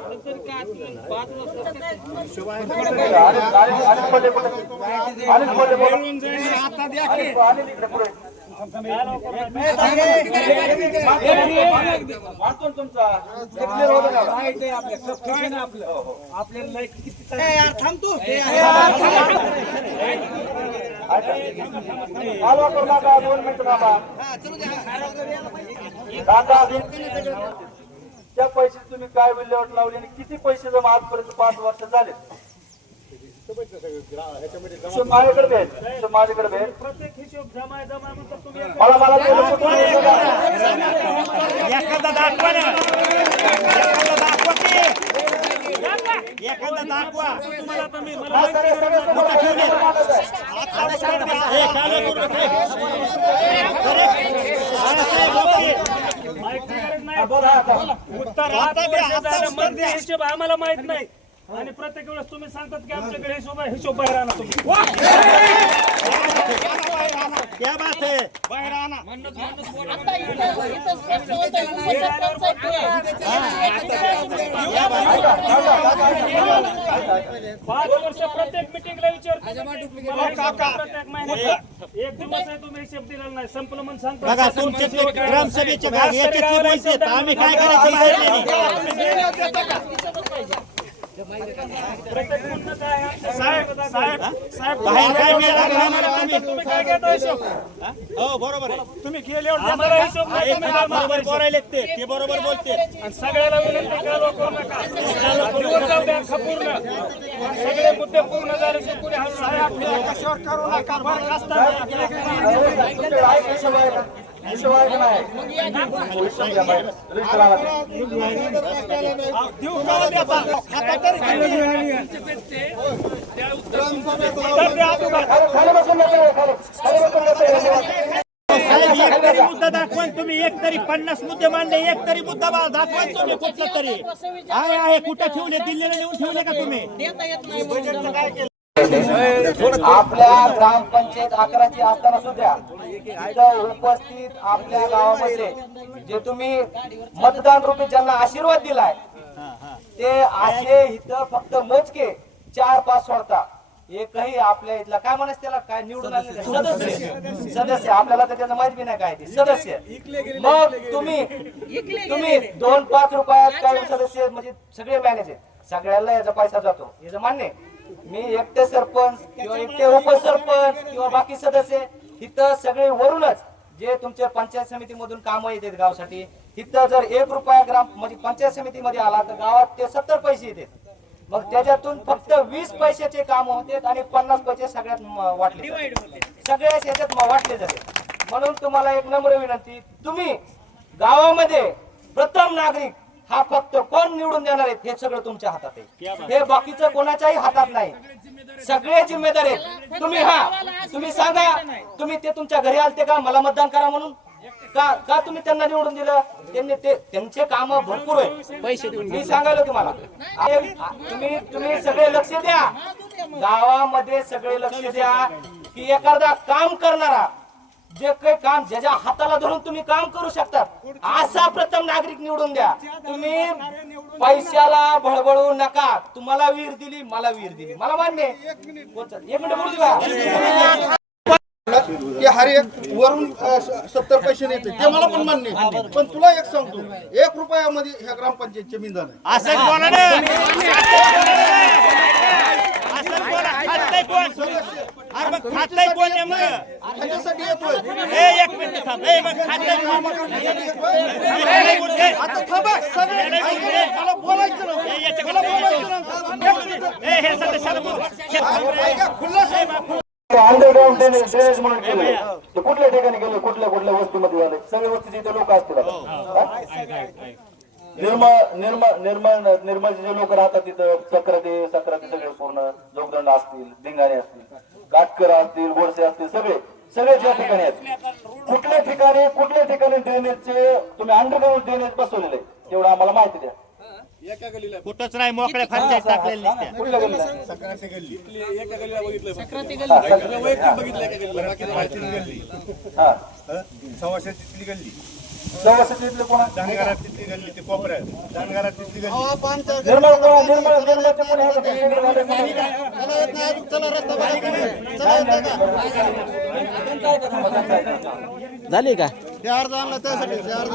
त्या पैसे तुम्ही काय विल्हेवाट लावली आणि किती पैसे जमा आजपर्यंत 5 वर्ष झाले माझ्याकडे भेट प्रत्येक हिशोब जमा म्हणतात तुम्ही. एखादा दाखवा ना एखादा दाखवा. उत्तर हिशोब आम्हाला माहित नाही आणि प्रत्येक वेळेस तुम्ही सांगतात की आमच्याकडे हिशोब बाहेर आणा तुम्ही. क्या बात है. आता इथं स्पष्ट होतंय, उपसरपंच आहे. 5 वर्ष प्रत्येक मिटिंगला प्रत्येक महिन्यात 1 दिवस आहे तुम्ही हिशेब दिलेला नाही. संपलं म्हणून सांगतो ग्रामसभेचे आम्ही काय करायचं तुम्ही काय घेता हिशोब? हो बरोबर आहे. तुम्ही केल्यावर आम्हाला हिशोब नाही. ते बरोबर बोलते. आणि सगळ्याला विनंती करू नका. दिवस जाऊ द्या पूर्ण. सगळे मुद्दे पूर्ण झाले कोणी कशावर करू नका. मुद्दा दाखवा तुम्ही. एक तरी 50 मुद्दे मांडले, एक तरी मुद्दा दाखवा तुम्ही कुठला तरी. आहे कुठं ठेवले, दिल्लीला नेऊन ठेवले का तुम्ही? देता येत नाही. आपल्या ग्रामपंचायत 11ची असताना सुद्धा इथं उपस्थित आपल्या गावामध्ये जे तुम्ही मतदान रूपी ज्यांना आशीर्वाद दिलाय ते असे इथं फक्त मोजके 4-5 सोडता. एकही आपल्या इथला काय म्हणायचं त्याला, काय निवडून आलेले सदस्य आपल्याला तर त्याचं माहिती नाही काय ते सदस्य. मग तुम्ही 2-5 रुपयात काही सदस्य म्हणजे सगळे मॅनेज आहेत, सगळ्याला याचा पैसा जातो, याचं मान्य. मी एकटे सरपंच किंवा एकटे उपसरपंच किंवा बाकी सदस्य इथं सगळे वरूनच जे तुमच्या पंचायत समितीमधून कामं येतात गावासाठी, इथं जर 1 रुपया ग्राम म्हणजे पंचायत समितीमध्ये आला तर गावात ते 70 पैसे येतात. मग त्याच्यातून फक्त 20 पैशाचे काम होते आणि 50 पैसे सगळ्यात वाटले जाते. सगळ्याच याच्यात वाटले जाते. म्हणून तुम्हाला एक नम्र विनंती, तुम्ही गावामध्ये प्रथम नागरिक हा फक्त कोण निवडून देणार आहेत हे सगळं तुमच्या हातात आहे. हे बाकीचं कोणाच्याही हातात नाही. सगळे जिम्मेदार आहेत. तुम्ही सांगा, तुम्ही ते तुमच्या घरी आलते का मला मतदान करा म्हणून? का तुम्ही त्यांना निवडून दिलं? त्यांचे काम भरपूर आहे, पैसे देऊन मी सांगायला तुम्हाला. तुम्ही सगळे लक्ष द्या, गावामध्ये सगळे लक्ष द्या की एखादा काम करणारा जे काही काम ज्याच्या हाताला धरून तुम्ही काम करू शकता असा प्रथम नागरिक निवडून द्या. तुम्ही पैशाला भळबळू नका. तुम्हाला विहीर दिली, मला विहीर दिली, मला मान्य. एक मिनिट बोलू द्या की हर एक वरून 70 पैसे येते ते मला पण मान्य आहे. पण तुला एक सांगतो, 1 रुपयामध्ये ह्या ग्रामपंचायत जमीन झालं असंच बोला ना. असंच बोला. खातलंय कोण? अरे मग खातलंय कोण नेमकं? ह्याच्यासाठी येतोय. एक मिनिट थांब. मग खातलंय कोण? आता थांबा सगळे. मला बोलायचं नव्हतं. हे सदस्याला बोल. ऐका, खुल्लासा अंडरग्राउंड ड्रेनेज म्हणून केलं. ते कुठल्या ठिकाणी गेले, कुठल्या वस्तीमध्ये झाले, सगळ्या वस्तीचे इथे लोक असतील. निर्मळ जे लोक राहतात तिथं सक्राती सगळे पूर्ण जोगदंड असतील, धिंगाणे असतील, काटकर असतील, गोडसे असतील, सगळे ज्या ठिकाणी आहेत. कुठल्या ठिकाणी ड्रेनेजचे तुम्ही अंडरग्राउंड ड्रेनेज बसवलेले तेवढं आम्हाला माहिती द्या. कुठंच नाही, मोकळ्या फरच्या टाकलेल्या दिसत्या. कुठल्या गल्लीला? सक्राती गल्ली एका गल्लीला बघितलं. हा, सव्वाशेची गल्ली, सव्वाशेतले कोण? धनगरात तिथली गल्ली, ते कोपऱ्यात धनगरात तिथली गल्ली. झाली का? ते अर्ज आणला त्यासाठी, ते अर्ज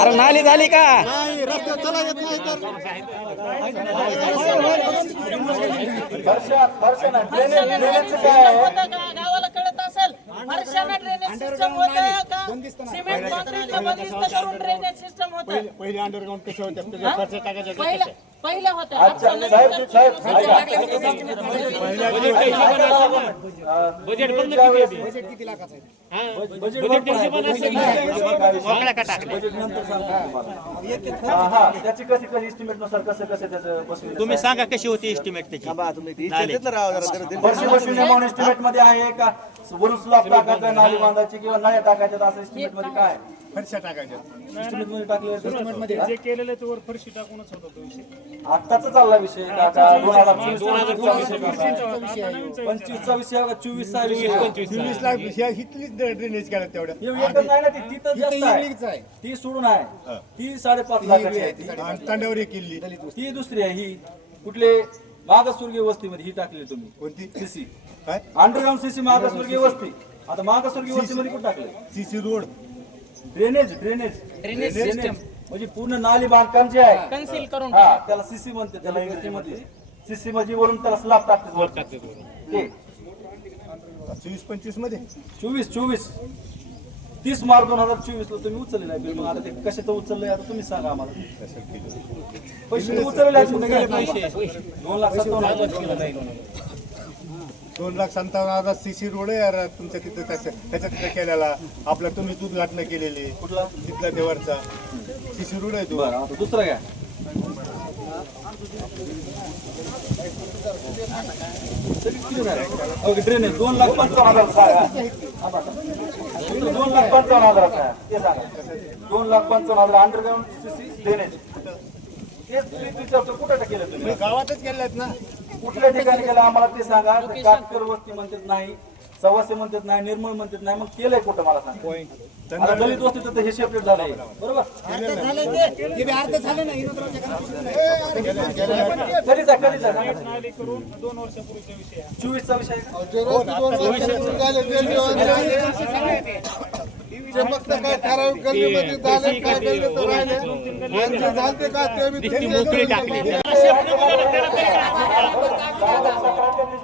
अरे नाली झाली का? नाही, रस्त्यात चला येत नाही तर गावाला कळत असेल वर्षांना ड्रेनेज सिस्टम होतं का? सिमेंट कॉन्क्रीटला बंदिस्त करून ड्रेनेज सिस्टम होतं. पहिले अंडरग्राउंड कसे होते पहिलं होतं. मोकळ्या का टाकल्या? त्याची कशी इस्टिमेट नुसार कसं त्याचं बसवलं? तुम्ही सांगा कशी होती एस्टिमेट त्याची? वर्षी म्हणून एस्टिमेट मध्ये आहे का वरून स्लॅब टाकायचा, नाली बांधायची किंवा नळ्या टाकायच्या, असं एस्टिमेट मध्ये काय फरशा टाकायच्या एस्टिमेट मध्ये टाकले जे केलेलं त्यावर फरशी टाकूनच होता तो विषय. आत्ताचा चालला विषय काका 2024चा विषय 25चा विषय का 24चा विषय 24 लाख हिथलीच ड्रेनेज केला तेवढ्या हे एकच नाही ना, ती तिथं जास्त आहे, ती सोडून आहे, ती 5.5 लाखाची आहे ती. आणि तांड्यावर एक किल्ली ती दुसरी आहे, ही कुठले मागासवर्गीय वस्तीमध्ये ही टाकली तुम्ही कोणती सीसी काय अंडरग्राऊंड सीसी मागासवर्गीय वस्ती. आता मागासवर्गीय वस्तीमध्ये कुठे टाकले सीसी रोड ड्रेनेज म्हणजे पूर्ण नाली बांधकाम जे आहे कन्सील करून हा त्याला सीसी म्हणते, त्याला इंग्रजीमध्ये सीसी म्हणजे वरून त्याला स्लॅब टाकते. ते 24-25 मध्ये 24 30 मार्च 2024 ला तुम्ही उचललेलं आहे बिल. मग आता ते कशाचं उचललंय आता तुम्ही सांगा आम्हाला. पैसे तर उचललेले आहेत, कुठे गेले पैसे? 2,57,000 2,57,000 सीसी रोड आहे यार तुमच्या तिथं त्याच्या तिथं केलेला. आपला तुम्ही उद्घाटन केलेली कुठला तिथला देवरचा सीसी रोड आहे तो. बरं आता दुसरं काय ड्रेनेज 2,55,000 2,55,000 ते सांगा. 2,55,000 अंडरग्राऊंड सीसी ड्रेनेज कुठे केलं तुम्ही? गावातच केले आहेत ना. कुठल्या ठिकाणी केलं आम्हाला ते सांगा. काटकर वस्ती म्हणतात नाही, सव्वाशे म्हणतात नाही, निर्मळ म्हणतात नाही, मग केलंय कुठं मला सांग. आता दलित वस्ती तर हे सेपरेट झालंय बरोबर. कधीच नाली करून 2 वर्षापूर्वीचा विषय आहे. 24चा विषय आहे का? जे रस्ते 2 वर्षापूर्वी झाले, ते फक्त काय ठराविक गल्लीमध्ये झाले, काय गल्लीत राहिले आणि जे झालते का ते बी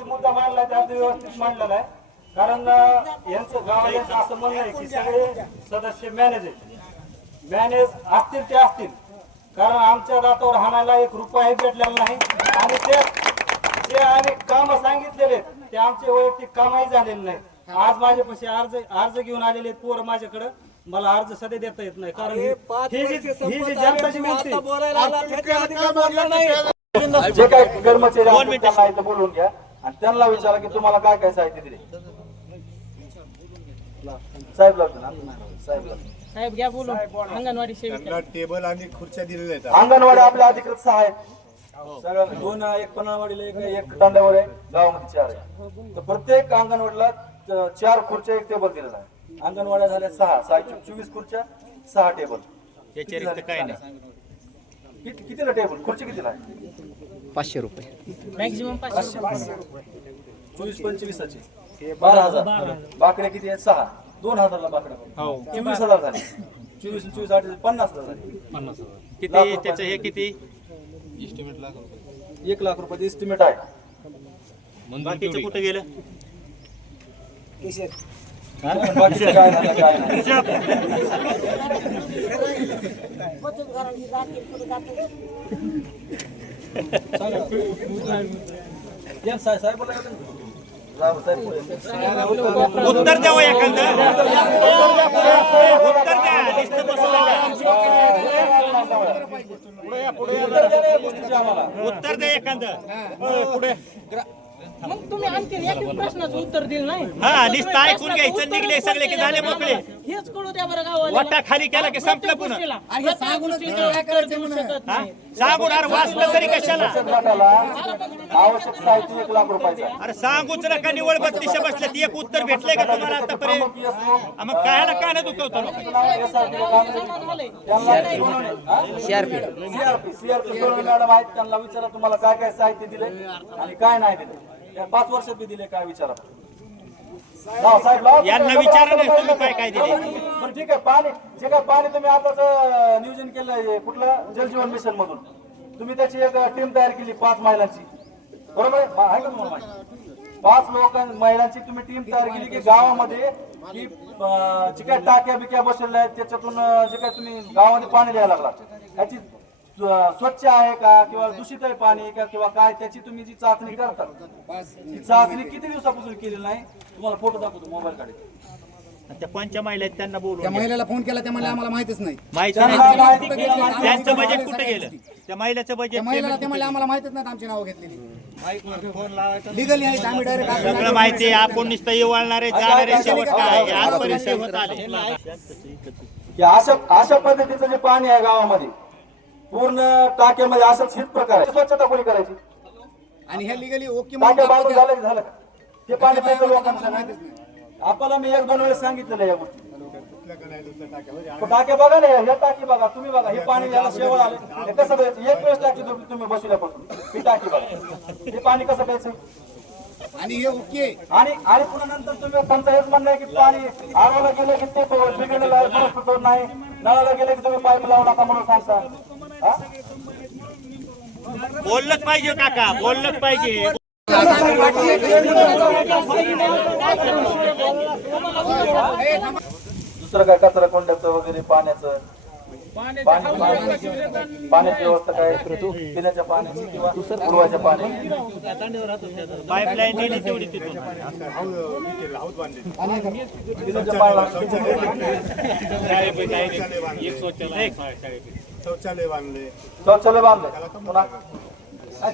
मुद्दा मांडला त्या व्यवस्थित मांडलेला आहे. कारण यांचं गावाचं असं म्हणणं आहे की सगळे सदस्य मॅनेज असतील ते असतील, कारण आमच्या दातावर हाणायला 1 रुपयाही भेटलेला नाही. आणि ते आम्ही काम सांगितलेले ते आमचे वैयक्तिक कामही झालेले नाही. आज माझ्यापाशी अर्ज घेऊन आलेले आहेत पोरं माझ्याकडे. मला अर्ज सध्या देता येत नाही, कारण ही जी जनताची विनंती जे काय कर्मचारी आहेत, त्यांना इथं बोलवून घ्या आणि त्यांना विचारा की तुम्हाला काय काय साहित्य दिले. साहेब लागतो ना, साहेब घ्या बोलून. अंगणवाडी सेविका टेबल आणि खुर्च्या दिलेल्या आहेत. अंगणवाडी आपल्या अधिकृत 6 आहेत सगळं. 2 एक पन्हाळवाडीला एक तांड्यावर आहे, गावामध्ये 4 आहे. तर प्रत्येक अंगणवाडीला 4 खुर्च्या 1 टेबल दिलेला आहे. अंगणवाड्या झाल्या 6 24 खुर्च्या 6 टेबल. काय नाही कितीला टेबल खुर्ची कितीला आहे? 500 रुपये मॅक्झिमम 500. 24-25ची 12,000. बाकडे किती आहेत? 6. 2,000 ला बाकडे 24,000 झाले. 24 आणि 24 8 50,000 झाले. 50,000 किती त्याचं हे किती एस्टिमेट 1 लाख रुपयाचं एस्टिमेट आहे. बाकीचं कुठे गेलं? बाकीचं काय नाही, काय नाही. साहेब उत्तर द्यावं एखादं. उत्तर द्या. नुसतं बसलं का? उत्तर द्या एखादं. पुढे मग तुम्ही आणखी एक प्रश्नाचं उत्तर दिलं नाही. हा नुसतं ऐकून घ्यायचं, निघले सगळे की झाले मोकळे. हेच कळू द्या बरं गावाला. वाटा खाली केला की संपलं पुन्हा. प्रत्येक गोष्टीला उत्तर देऊ शकत नाही. सांगून अरे वाचलं तरी कशाला? आवश्यक साहित्य 1 लाख रुपयाचं आहे. अरे सांगूच नका. निवड 32 बसल्यात एक उत्तर भेटलंय का तुम्हाला आतापर्यंत? मग कायला काय ना दुखवतो सीआरपी मॅडम आहेत, त्यांना विचारा तुम्हाला काय काय साहित्य दिले आणि काय नाही दिले. 5 वर्षात बी दिले काय विचारा. यांना विचारा नाही तुम्ही काय काय दिले. बरं ठीक आहे. पाणी जे काय पाणी तुम्ही आताच नियोजन केलंय कुठलं जलजीवन मिशन मधून, तुम्ही त्याची एक टीम तयार केली 5 महिलांची, बरोबर आहे का तुम्हाला माहिती? 5 महिलांची तुम्ही टीम तयार केली की गावामध्ये की जे काय टाक्या बिक्या बसलेल्या आहेत त्याच्यातून जे काय तुम्ही गावामध्ये पाणी द्यायला लागला त्याची स्वच्छ आहे का किंवा दूषित आहे पाणी का किंवा काय, त्याची तुम्ही जी चाचणी करता ती चाचणी किती दिवसापासून केलेली नाही. तुम्हाला फोटो दाखवतो, मोबाईल काढेल. त्या कोणच्या महिला आहेत त्यांना त्या बोलून महिलेला फोन केला त्या म्हणल्या आम्हाला माहितीच नाही. माहिती नाही त्यांचं बजेट कुठे गेलं त्या महिलेचं त्या बजेट महिलेला ते म्हणले आम्हाला माहितीच नाही आमची नावं घेतलेली. लिगली आहे आम्ही डायरेक्ट सगळं माहिती आहे. आपण नुसतं येवळणारे जाणारे शेवट काय आजपर्यंत शेवट आले की अशा पद्धतीचं जे पाणी आहे गावामध्ये पूर्ण टाक्यामध्ये असंच हित प्रकार आहे. स्वच्छता कोणी करायची? आणि हे लिगली ओके टाक्या बांधून झालं की झालं का? ते पाणी प्यायचं लोकांना माहितीच नाही. आपल्याला मी 1-2 वेळेस सांगितलेलं या गोष्टी. टाक्या बघा ना, हे टाकी बघा, तुम्ही बघा, हे पाणी याला शेवळ आले हे कसं द्यायचं? एक वेळेस टाकी तुम्ही बसल्यापासून ही टाकी बघा, हे पाणी कसं प्यायचं? आणि हे ओके आणि पुन्हा नंतर तुम्ही त्यांचं हेच म्हणणं आहे की पाणी आरोला गेलं की ते बिघडलेलं नाही, नळाला गेलं की तुम्ही पाईप लावू नका म्हणून सांगता. हा? बोललंच पाहिजे काका, बोललंच पाहिजे. दुसरं काय कचरा कोंड्याचं वगैरे पाण्याचं पाण्याची व्यवस्था काय पिण्याच्या पाण्याची किंवा पुरवाच्या पाण्याची पाईपलाईन नेली तेवढी तिथून शौचालय बांधले. शौचालय बांधले पुन्हा या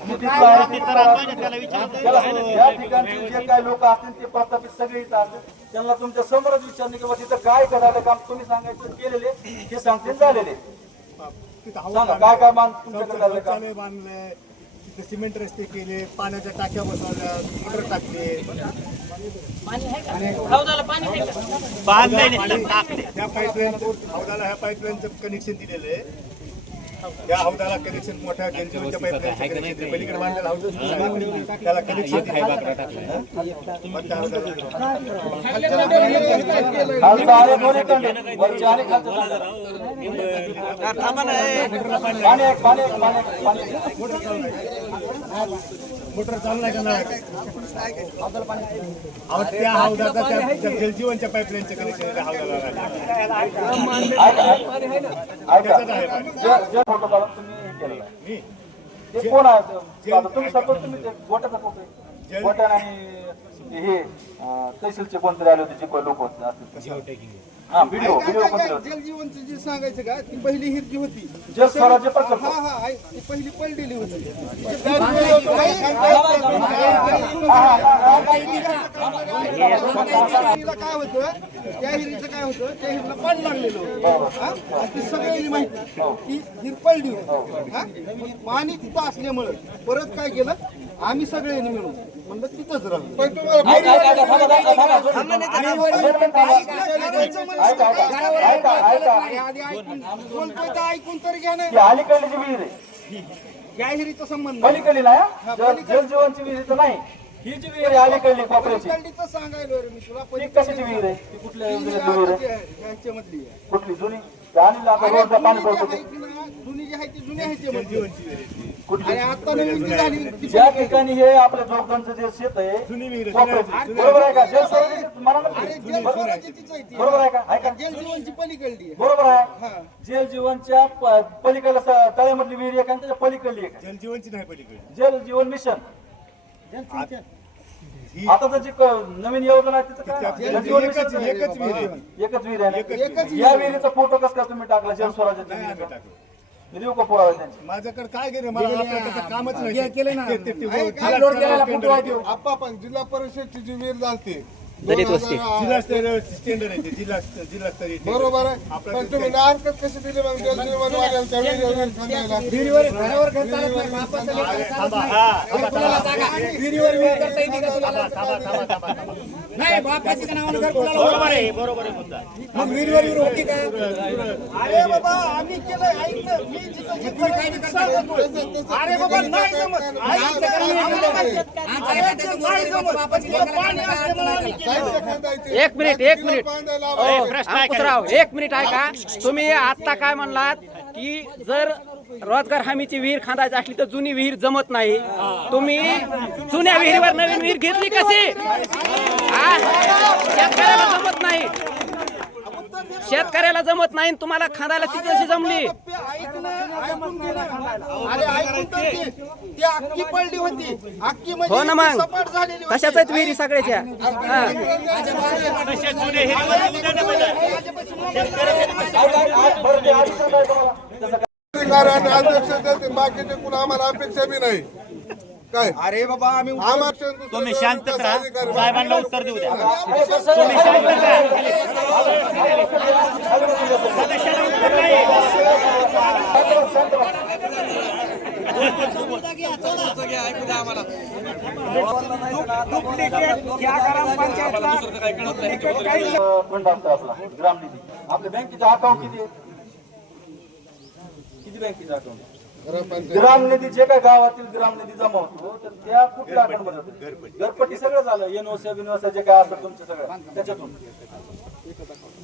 ठिकाणचे जे काही लोक असतील ते प्रस्थापित सगळे इथं असतील त्यांना तुमच्या समोरच विचारणे किंवा तिथं काय करायला काम तुम्ही सांगायचं केलेले हे सांगते झालेले सांगा काय काय मान तुमच्याकडे झालं काम? शौचालय बांधले, तिथे सिमेंट रस्ते केले, पाण्याच्या टाक्या बसवल्या, मोटर टाकले. त्या पाईपलाईन हौदाला ह्या पाईपलाईनचं कनेक्शन दिलेलं आहे. या हौदाला कनेक्शन मोठ्या जलजीवनच्या पाईपलाईनचं पलीकडे बांधलेला हौद त्याला कनेक्शन मोटर चालू नाही करणार. त्या हौदाचा त्या जलजीवनच्या पाईपलाईनचं कनेक्शन त्या हौदाला फोटो काढून तुम्ही हे केलेला आहे. ते कोण आहे तुम्ही सपोज तुम्ही गोट्याचा फोटो आहे गोट्यान आणि हे तहसीलचे कोणतरी आले होते जे लोक होते हा व्हिडिओ कोणतरी जलजीवनचं जे सांगायचं का ती पहिली हिरजी होती जल स्वराज्य प्रकल्प हा हा ती पहिली पलटेली होती. काय होतं त्या हिरीचं काय होतं त्या हिरीला पाणी लागलेलं होतं. ती सगळ्यांनी माहिती की हिर पलटी होती. पाणी तिथं असल्यामुळं परत काय केलं आम्ही सगळ्यांनी मिळून म्हणलं तिथंच राहू. ऐकून तर घ्या ना. अलीकडची विहीर आहे या हिरीचा संबंध पलीकडली नाही जलजीवनची विहीर नाही ही जी विहीर आहे अलीकडली कोपऱ्याची पलीकडलीचं सांगायलो रे मी तुला. ती कशाची विहीर आहे ती कुठल्या योजनेची विहीर आहे ह्याच्यामधली आहे. कुठली जुनी आणि आता रोजचं पाणी सोडतो जुनी जी आहे ती जुनी आहे कुठली आणि आता नवीन जी झाली ती ज्या ठिकाणी हे आपल्या जोगदानचं जे शेत आहे कोपऱ्याची. बरोबर आहे का जल स्वराज्याची मला म्हणते. जलस्वराज्य तिचं आहे ती. बरोबर आहे का ऐका जलजीवनची पलीकडली आहे. बरोबर आहे जल जीवनच्या पलीकडल्या तळ्यामधली विहीर आहे आणि त्याच्या पलीकडली आहे जलजीवनची नाही पलीकडे. जल जीवन मिशन आता जी नवीन योजना आहे तिचं काय जल जीवन मिशन एकच विहीर आहे. एकच विहीर आहे या विहिरीचा फोटो कसा काय तुम्ही टाकला जल स्वराज्याच्या विहिरीचा देऊ का पुरावा त्यांची माझ्याकडे काय घेणे मला आपलं त्याचं कामच नाही केलं ना. अपलोड केलेला फोटो आहे तो. आप्पा पण जिल्हा परिषदची जी विहीर झालती जिल्हास्तरीय स्टँडर्ड आहे ते जिल्हास्तरीय बरोबर आहे. पण तुम्ही नारकच कशी दिली मग जलजीवनवाल्यांच्या विहिरीवर थांबायला? विहिरीवर घरावर घर चालत नाही. बापाचं लेकरं चालत नाही. कुणाला जागा विहिरीवर विहीर करता येते का तुला? नाही बापाच्या नावानं घर कुणाला होत नाही. बरोबर आहे मुद्दा. मग विहिरीवर विहीर होती का? अरे बाबा आम्ही केलं ऐक ना. मी जिथं जिथं सांगतो. अरे बाबा नाही जमत. आमचं काही नाही म्हणलं. आमचं काही त्याचं नाही जमत. बापाची लेकरं पाणी असल्यामुळे आम्ही केलं. एक मिनिट अंकुशराव 1 मिनिट ऐका. तुम्ही आता काय म्हणलात की जर रोजगार हमीची विहीर खांदायची असली तर जुनी विहीर जमत नाही. तुम्ही जुन्या विहिरीवर नवीन विहीर घेतली कशी? शेतकऱ्याला जमत नाही. शेतकऱ्याला जमत नाही आणि तुम्हाला खांदायला ती कशी जमली? अरे ऐकून तर घे. ती अख्खी पडली होती, अख्खी हो म्हणजे ना मग. सपाट झालेली होती. तशाच आहेत विहिरी सगळ्याच्या. हा. कारण अध्यक्ष देते, बाकीचे कुणा आम्हाला अपेक्षा बी नाही. काय अरे बाबा आम्ही आम्हाला तुम्ही शांतच राहा, साहेबांना उत्तर देऊ द्या. फंड असतो आपला ग्रामनिधी. आपल्या बँकेचा अकाउंट किती आहे? किती बँकेचा अकाउंट? ग्रामनिधी जे काय गावातील ग्रामनिधी जमा होतो तर त्या कुठल्या अकाउंट मध्ये घरपट्टी सगळं झालं, एनओसी बिनओसी जे काय असतं तुमचं सगळं त्याच्यातून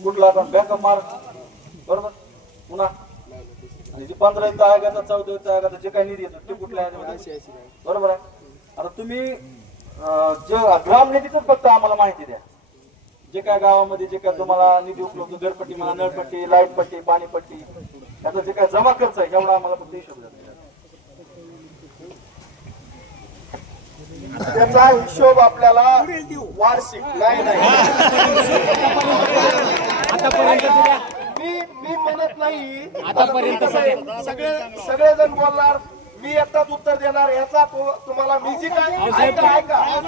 कुठला अकाउंट? बँक ऑफ महाराष्ट्र, बरोबर. पुन्हा आणि जे 15 युक्त आयोगाचा 14 युक्त आयोगाचा जे काही निधी येतो ते कुठल्या ह्याच्यामध्ये? बरोबर आहे. आता तुम्ही जे ग्रामनिधीच फक्त आम्हाला माहिती द्या, जे काय गावामध्ये जे काय तुम्हाला निधी उपलब्ध, घरपट्टी म्हणा, नळपट्टी, लाईट पट्टी, पाणीपट्टी, त्याचा जे काय जमा खर्च आहे एवढा आम्हाला फक्त हिशोब द्या. त्याचा हिशोब आपल्याला वार्षिक नाही मी म्हणत नाही. आतापर्यंत सगळेजण बोलणार, मी एकटाच उत्तर देणार. याचा तुम्हाला मी जी काय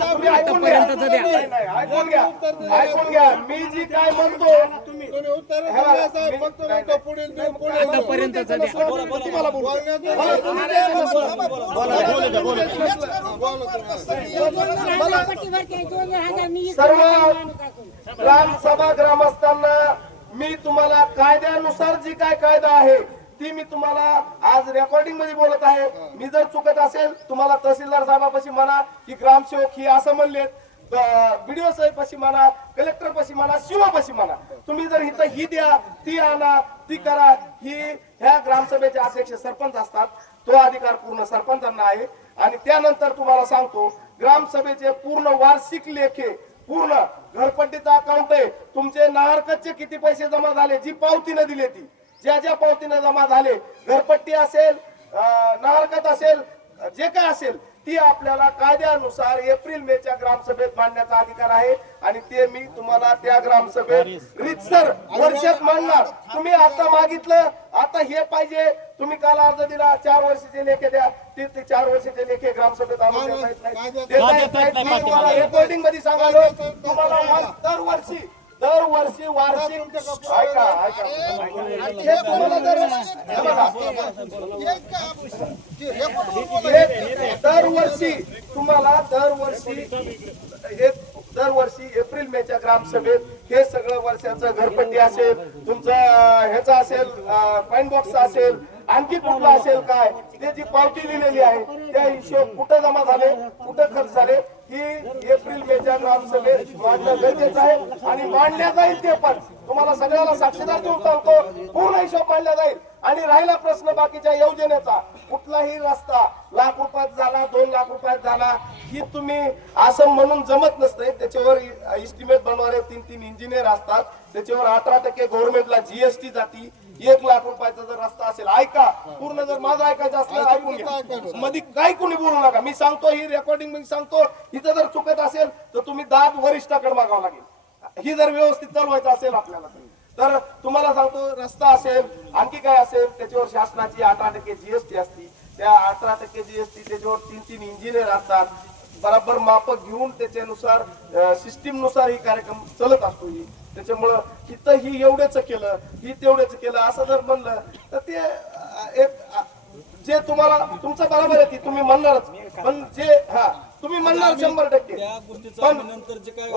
तुम्ही ऐकून घ्या, ऐकून घ्या. मी जी काय म्हणतो सर्व ग्रामसभा ग्रामस्थांना मी तुम्हाला कायद्यानुसार जी काय कायदा आहे ती मी तुम्हाला आज रेकॉर्डिंग मध्ये बोलत आहे. मी जर चुकत असेल तुम्हाला तहसीलदार साहेबापाशी म्हणा की ग्रामसेवक ही असं म्हणलेत, बीडीओ साहेबापाशी म्हणा, कलेक्टर पाशी म्हणा, शिवापाशी म्हणा. तुम्ही जर इथं ही द्या, ती आणा, ती करा, ही ह्या ग्रामसभेचे अध्यक्ष सरपंच असतात, तो अधिकार पूर्ण सरपंचांना आहे. आणि त्यानंतर तुम्हाला सांगतो, ग्रामसभेचे पूर्ण वार्षिक लेखे, पूर्ण घरपट्टीचा अकाउंट आहे, तुमचे नाहरकतचे किती पैसे जमा झाले, जी पावतीनं दिली ती, ज्या ज्या पावतीनं जमा झाले, घरपट्टी असेल, नाहरकत असेल, जे काय असेल ती आपल्याला कायद्यानुसार एप्रिल मेच्या ग्रामसभेत मांडण्याचा अधिकार आहे. आणि ते मी तुम्हाला त्या ग्रामसभेत रितसर वर्षात मांडणार. तुम्ही आता मागितलं, आता हे पाहिजे, तुम्ही काल अर्ज दिला 4 वर्षाचे लेखे द्या, ते 4 वर्षाचे लेखे ग्रामसभेत आणून देता येत नाही. रेकॉर्डिंग मध्ये सांगालो तुम्हाला दरवर्षी वार्षिक ऐका हे तुम्हाला दरवर्षी एप्रिल मेच्या ग्रामसभेत हे सगळं वर्षाचं घरपट्टी असेल, तुमचं ह्याचा असेल, कॉइन बॉक्स असेल, आणखी कुठला असेल, काय ते जी पावती लिहिलेली आहे त्या हिशोब कुठं जमा झाले, कुठं खर्च झाले, ही एप्रिल मेच्या ग्रामसभेत मांडणं गरजेचं आहे. आणि मांडल्या जाईल ते पण तुम्हाला सगळ्याला साक्षीदार देऊन सांगतो, पूर्ण हिशोब मांडला जाईल. आणि राहिला प्रश्न बाकीच्या योजनेचा, कुठलाही रस्ता लाख रुपयात झाला, 2 लाख रुपयात झाला, ही तुम्ही असं म्हणून जमत नसते. त्याच्यावर इस्टिमेट बनवणारे 3 इंजिनियर असतात, त्याच्यावर 18% गव्हर्नमेंटला जीएसटी जाती. 1 लाख रुपयाचा जर रस्ता असेल, ऐका पूर्ण, जर माझं ऐकायचं असलं ऐकून घ्या, मध्ये काही कुणी बोलू नका. मी सांगतो, ही रेकॉर्डिंग मी सांगतो, इथं जर चुकत असेल तर तुम्ही दाद वरिष्ठाकडे मागावं लागेल. ही जर व्यवस्थित चालवायचं असेल आपल्याला तर तुम्हाला सांगतो, रस्ता असेल, आणखी काय असेल, त्याच्यावर शासनाची 18% जीएसटी असते. त्या 18% जीएसटी त्याच्यावर 3 इंजिनियर असतात, बरोबर मापक घेऊन त्याच्यानुसार सिस्टीम नुसार ही कार्यक्रम चालत असतो. ही त्याच्यामुळं इथं ही एवढंच केलं, ही तेवढंच केलं असं जर म्हणलं तर ते एक जे तुम्हाला तुमचं बरोबर आहे, ती तुम्ही म्हणणारच, पण जे तुम्ही म्हणणार 100%. त्या गोष्टीचा नंतर जे काय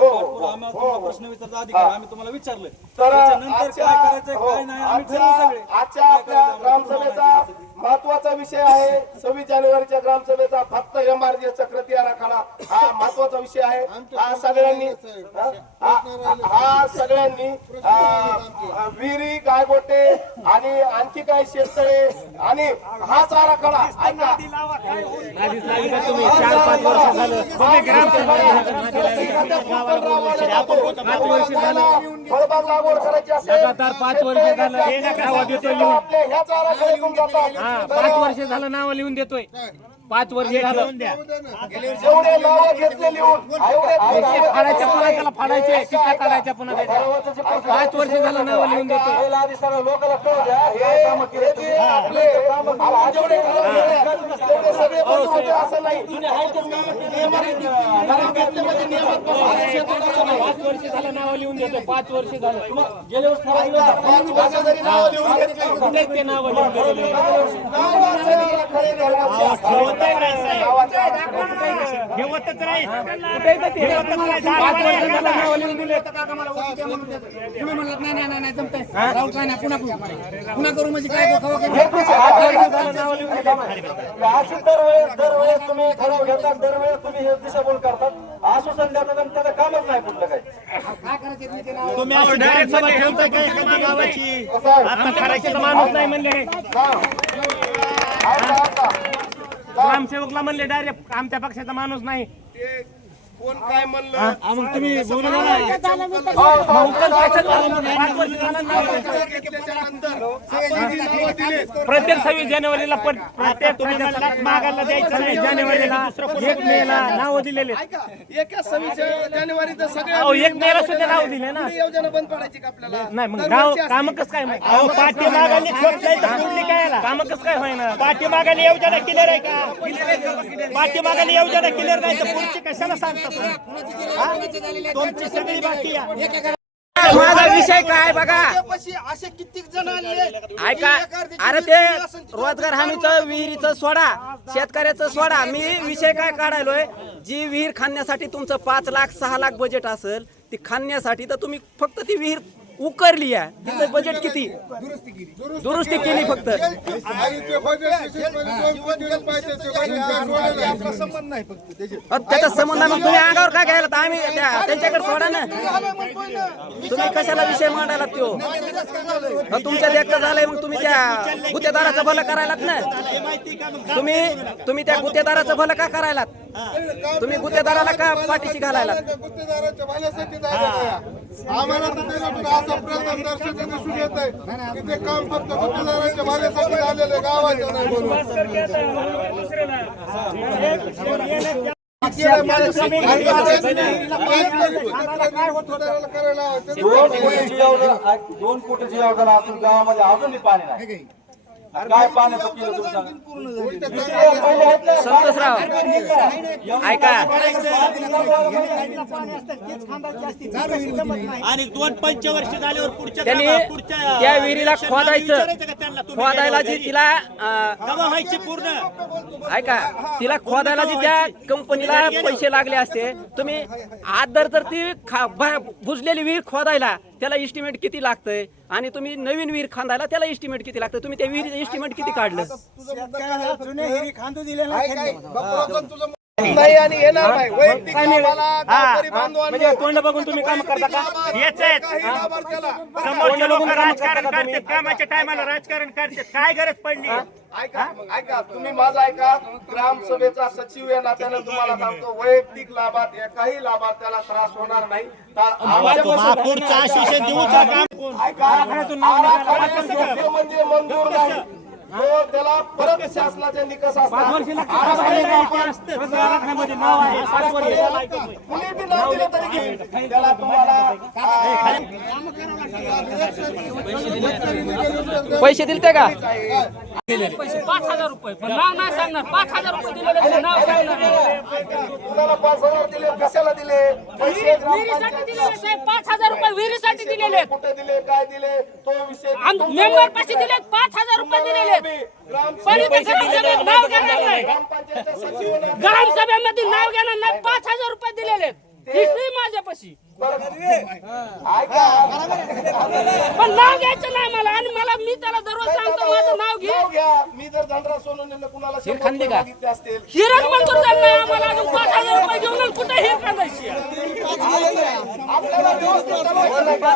प्रश्न विचारता अधिकार आम्ही तुम्हाला विचारलं, तर त्याच्यानंतर काय करायचं काय नाही आम्ही ठरवू सगळे. आजच्या आपल्या ग्रामसभेचा महत्वाचा विषय आहे. 26 जानेवारीच्या ग्रामसभेचा फक्त MRGS कृती आराखडा हा महत्वाचा विषय आहे. हा सगळ्यांनी विहिरी, गायगोटे आणि आणखी काही शेततळे आणि हाच आराखडा ऐका, फळबाग लागवड करायची असेल 5 वर्ष झालं ह्याच आराखड्यातून जातात. 5 वर्ष झालं नाव लिहून देतोय 5 वर्ष झालं जेवढे नावं घेतले लिहून फाडायच्या पुन्हा त्याला फाडायचे चिठ्ठ्या काढायच्या पुन्हा त्याच्या 5 वर्ष झालं नाव लिहून देतोय आधी सगळं लोकांना कळू द्या हे काम केले ते आपले आपण जेवढे तेवढे सगळे बंद होते असं नाही. पाच वर्ष झालं नाव लिहून देतोय 5 वर्ष झालं गेल्या वर्षी ठरवलं होतं, 5 वर्ष जरी नाव लिहून घेतले कुठे ते नाव लिहून दिलेलं गावाचे आराखडे ठरवायचे असतात. हे होतच नाही. कुठे येतं ते? 5 वर्ष झालं नाव लिहून दिले तर काका मला वसुली द्या म्हणून देतो. तुम्ही म्हणलात नाही जमतंय राहू काय नाही पुन्हा करू म्हणजे काय गोखावा करू. 5 वर्ष झालं नाव लिहून दिले अशी दरवेळेस तुम्ही ठराव घेतात, दरवेळेस तुम्ही हे दिशाभूल करतात. आश्वासन देतात आणि त्याचं कामच नाही कुठलं काही. काय करायचं मी ते नाव तुम्ही अशी डायरेक्ट सभा ठेवता काय एखाद्या गावाची आता करायची तर माणूस नाही म्हणले ग्रामसेवकला म्हणले डायरेक्ट आमच्या पक्षाचा माणूस नाही कोण काय म्हणलं मग तुम्ही बोलू प्रत्येक 26 जानेवारीला प्रत्येक मागायला द्यायचं नाही. जानेवारीला 1 मेला नाव दिलेले एका 26 जानेवारीचं सगळ्या 1 मेला सुद्धा नाव दिले ना योजना बंद पडायची का आपल्याला? नाही मग गाव काम कसं काय पाठीमागाली पुढली काय काम कसं काय होईना पाठीमागाली योजना क्लिअर आहे का? पाठीमागाली योजना क्लिअर नाही तर पुढची कशाला सांगता तुम्ही? तुमची सगळी बाकी आहे. माझा विषय काय बघा त्यापाशी असे कित्येक जण आले ऐका अरे ते रोजगार हमीचं विहिरीचं सोडा शेतकऱ्याचं सोडा मी विषय काय काढायलोय जी विहीर खाण्यासाठी तुमचं 5 लाख 6 लाख बजेट असेल ती खाण्यासाठी तर तुम्ही फक्त ती विहीर उकरली आहे तिचं बजेट किती दुरुस्ती केली फक्त त्याचा संबंध मग तुम्ही अंगावर काय घ्यायला तर आम्ही त्यांच्याकडे सोडा ना तुम्ही कशाला विषय मांडायला तो तुमच्या देखत झालंय मग तुम्ही त्या गुत्तेदाराचं भलं करायलात ना तुम्ही त्या गुत्तेदाराचं भलं का करायलात तुम्ही गुत्तेदाराला का पाठीशी घालायला गुत्तेदाराच्या भल्यासाठी आम्हाला असा प्रथम दर्शन दिसून येत आहे की ते काम फक्त गुत्तेदाराच्या भल्यासाठी झालेलं गावाचं नाही करायला 2 कोटीची योजना असून गावामध्ये अजूनही पाणी नाही. काय पाण्याचं केलं तुम्ही सांगा? संतोषराव ऐका आणि 2 पंचवर्ष झाल्यावर पुढच्या त्यांनी त्या विहिरीला खोदायला जी तिला व्हायची पूर्ण ऐका तिला खोदायला जी त्या कंपनीला पैसे लागले असते तुम्ही आदर जर ती बुजलेली विहीर खोदायला त्याला इस्टिमेट किती लागतंय आणि तुम्ही नवीन विहीर खांदायला त्याला इस्टिमेट किती लागतं तुम्ही त्या विहिरीचं इस्टिमेट किती काढलं नाही आणि येणार नाही वैयक्तिक लाभाला गावकरी बांधवांना तोंड बघून तुम्ही काम करता का हेच आहेत काही लाभार त्याला समोरचे लोक राजकारण करतात कामाच्या टायमाला राजकारण करतात काय गरज पडली ऐका तुम्ही माझं ऐका ग्रामसभेचा सचिव या नात्यानं तुम्हाला सांगतो वैयक्तिक लाभात एकाही लाभात त्याला त्रास होणार नाही पुढचं आश्वासन देऊचं काम कोण ऐका म्हणजे मंजूर नाही तो त्याला परत शासनाचे निकष असतात कुणी बी नाव दिलं तरी त्याला तुम्हाला पैसे दिलते का 5,000 रुपये पण नाव नाही सांगणार 5,000 रुपये दिलेले नाव सांगणार तुम्हाला 5,000 दिले कशाला दिले पैसे विहिरीसाठी दिलेले साहेब 5,000 रुपये विहिरीसाठी दिलेले कुठे दिले काय दिले तो विषय मेंबर पाशी दिले 5,000 रुपये दिलेले पण इथे ग्रामसभेत नाव घेणार नाही ग्रामपंचायतच्या सचिवांना ग्रामसभेमध्ये नाव घेणार नाही 5,000 रुपये दिलेले हिस्ट्री माझ्यापाशी ऐका पण नाव घ्यायचं नाही मला आणि मी त्याला दररोज सांगतो माझं नाव घे नाव घ्या मी जर धनराज सोनवणेला कुणाला 100 रुपये मागितले असतील हिरच मंजूर झालं नाही आम्हाला अजून 5,000 रुपये घेऊन कुठे हिर काढायची आपल्याला व्यवस्थित चालवायचं नाही का?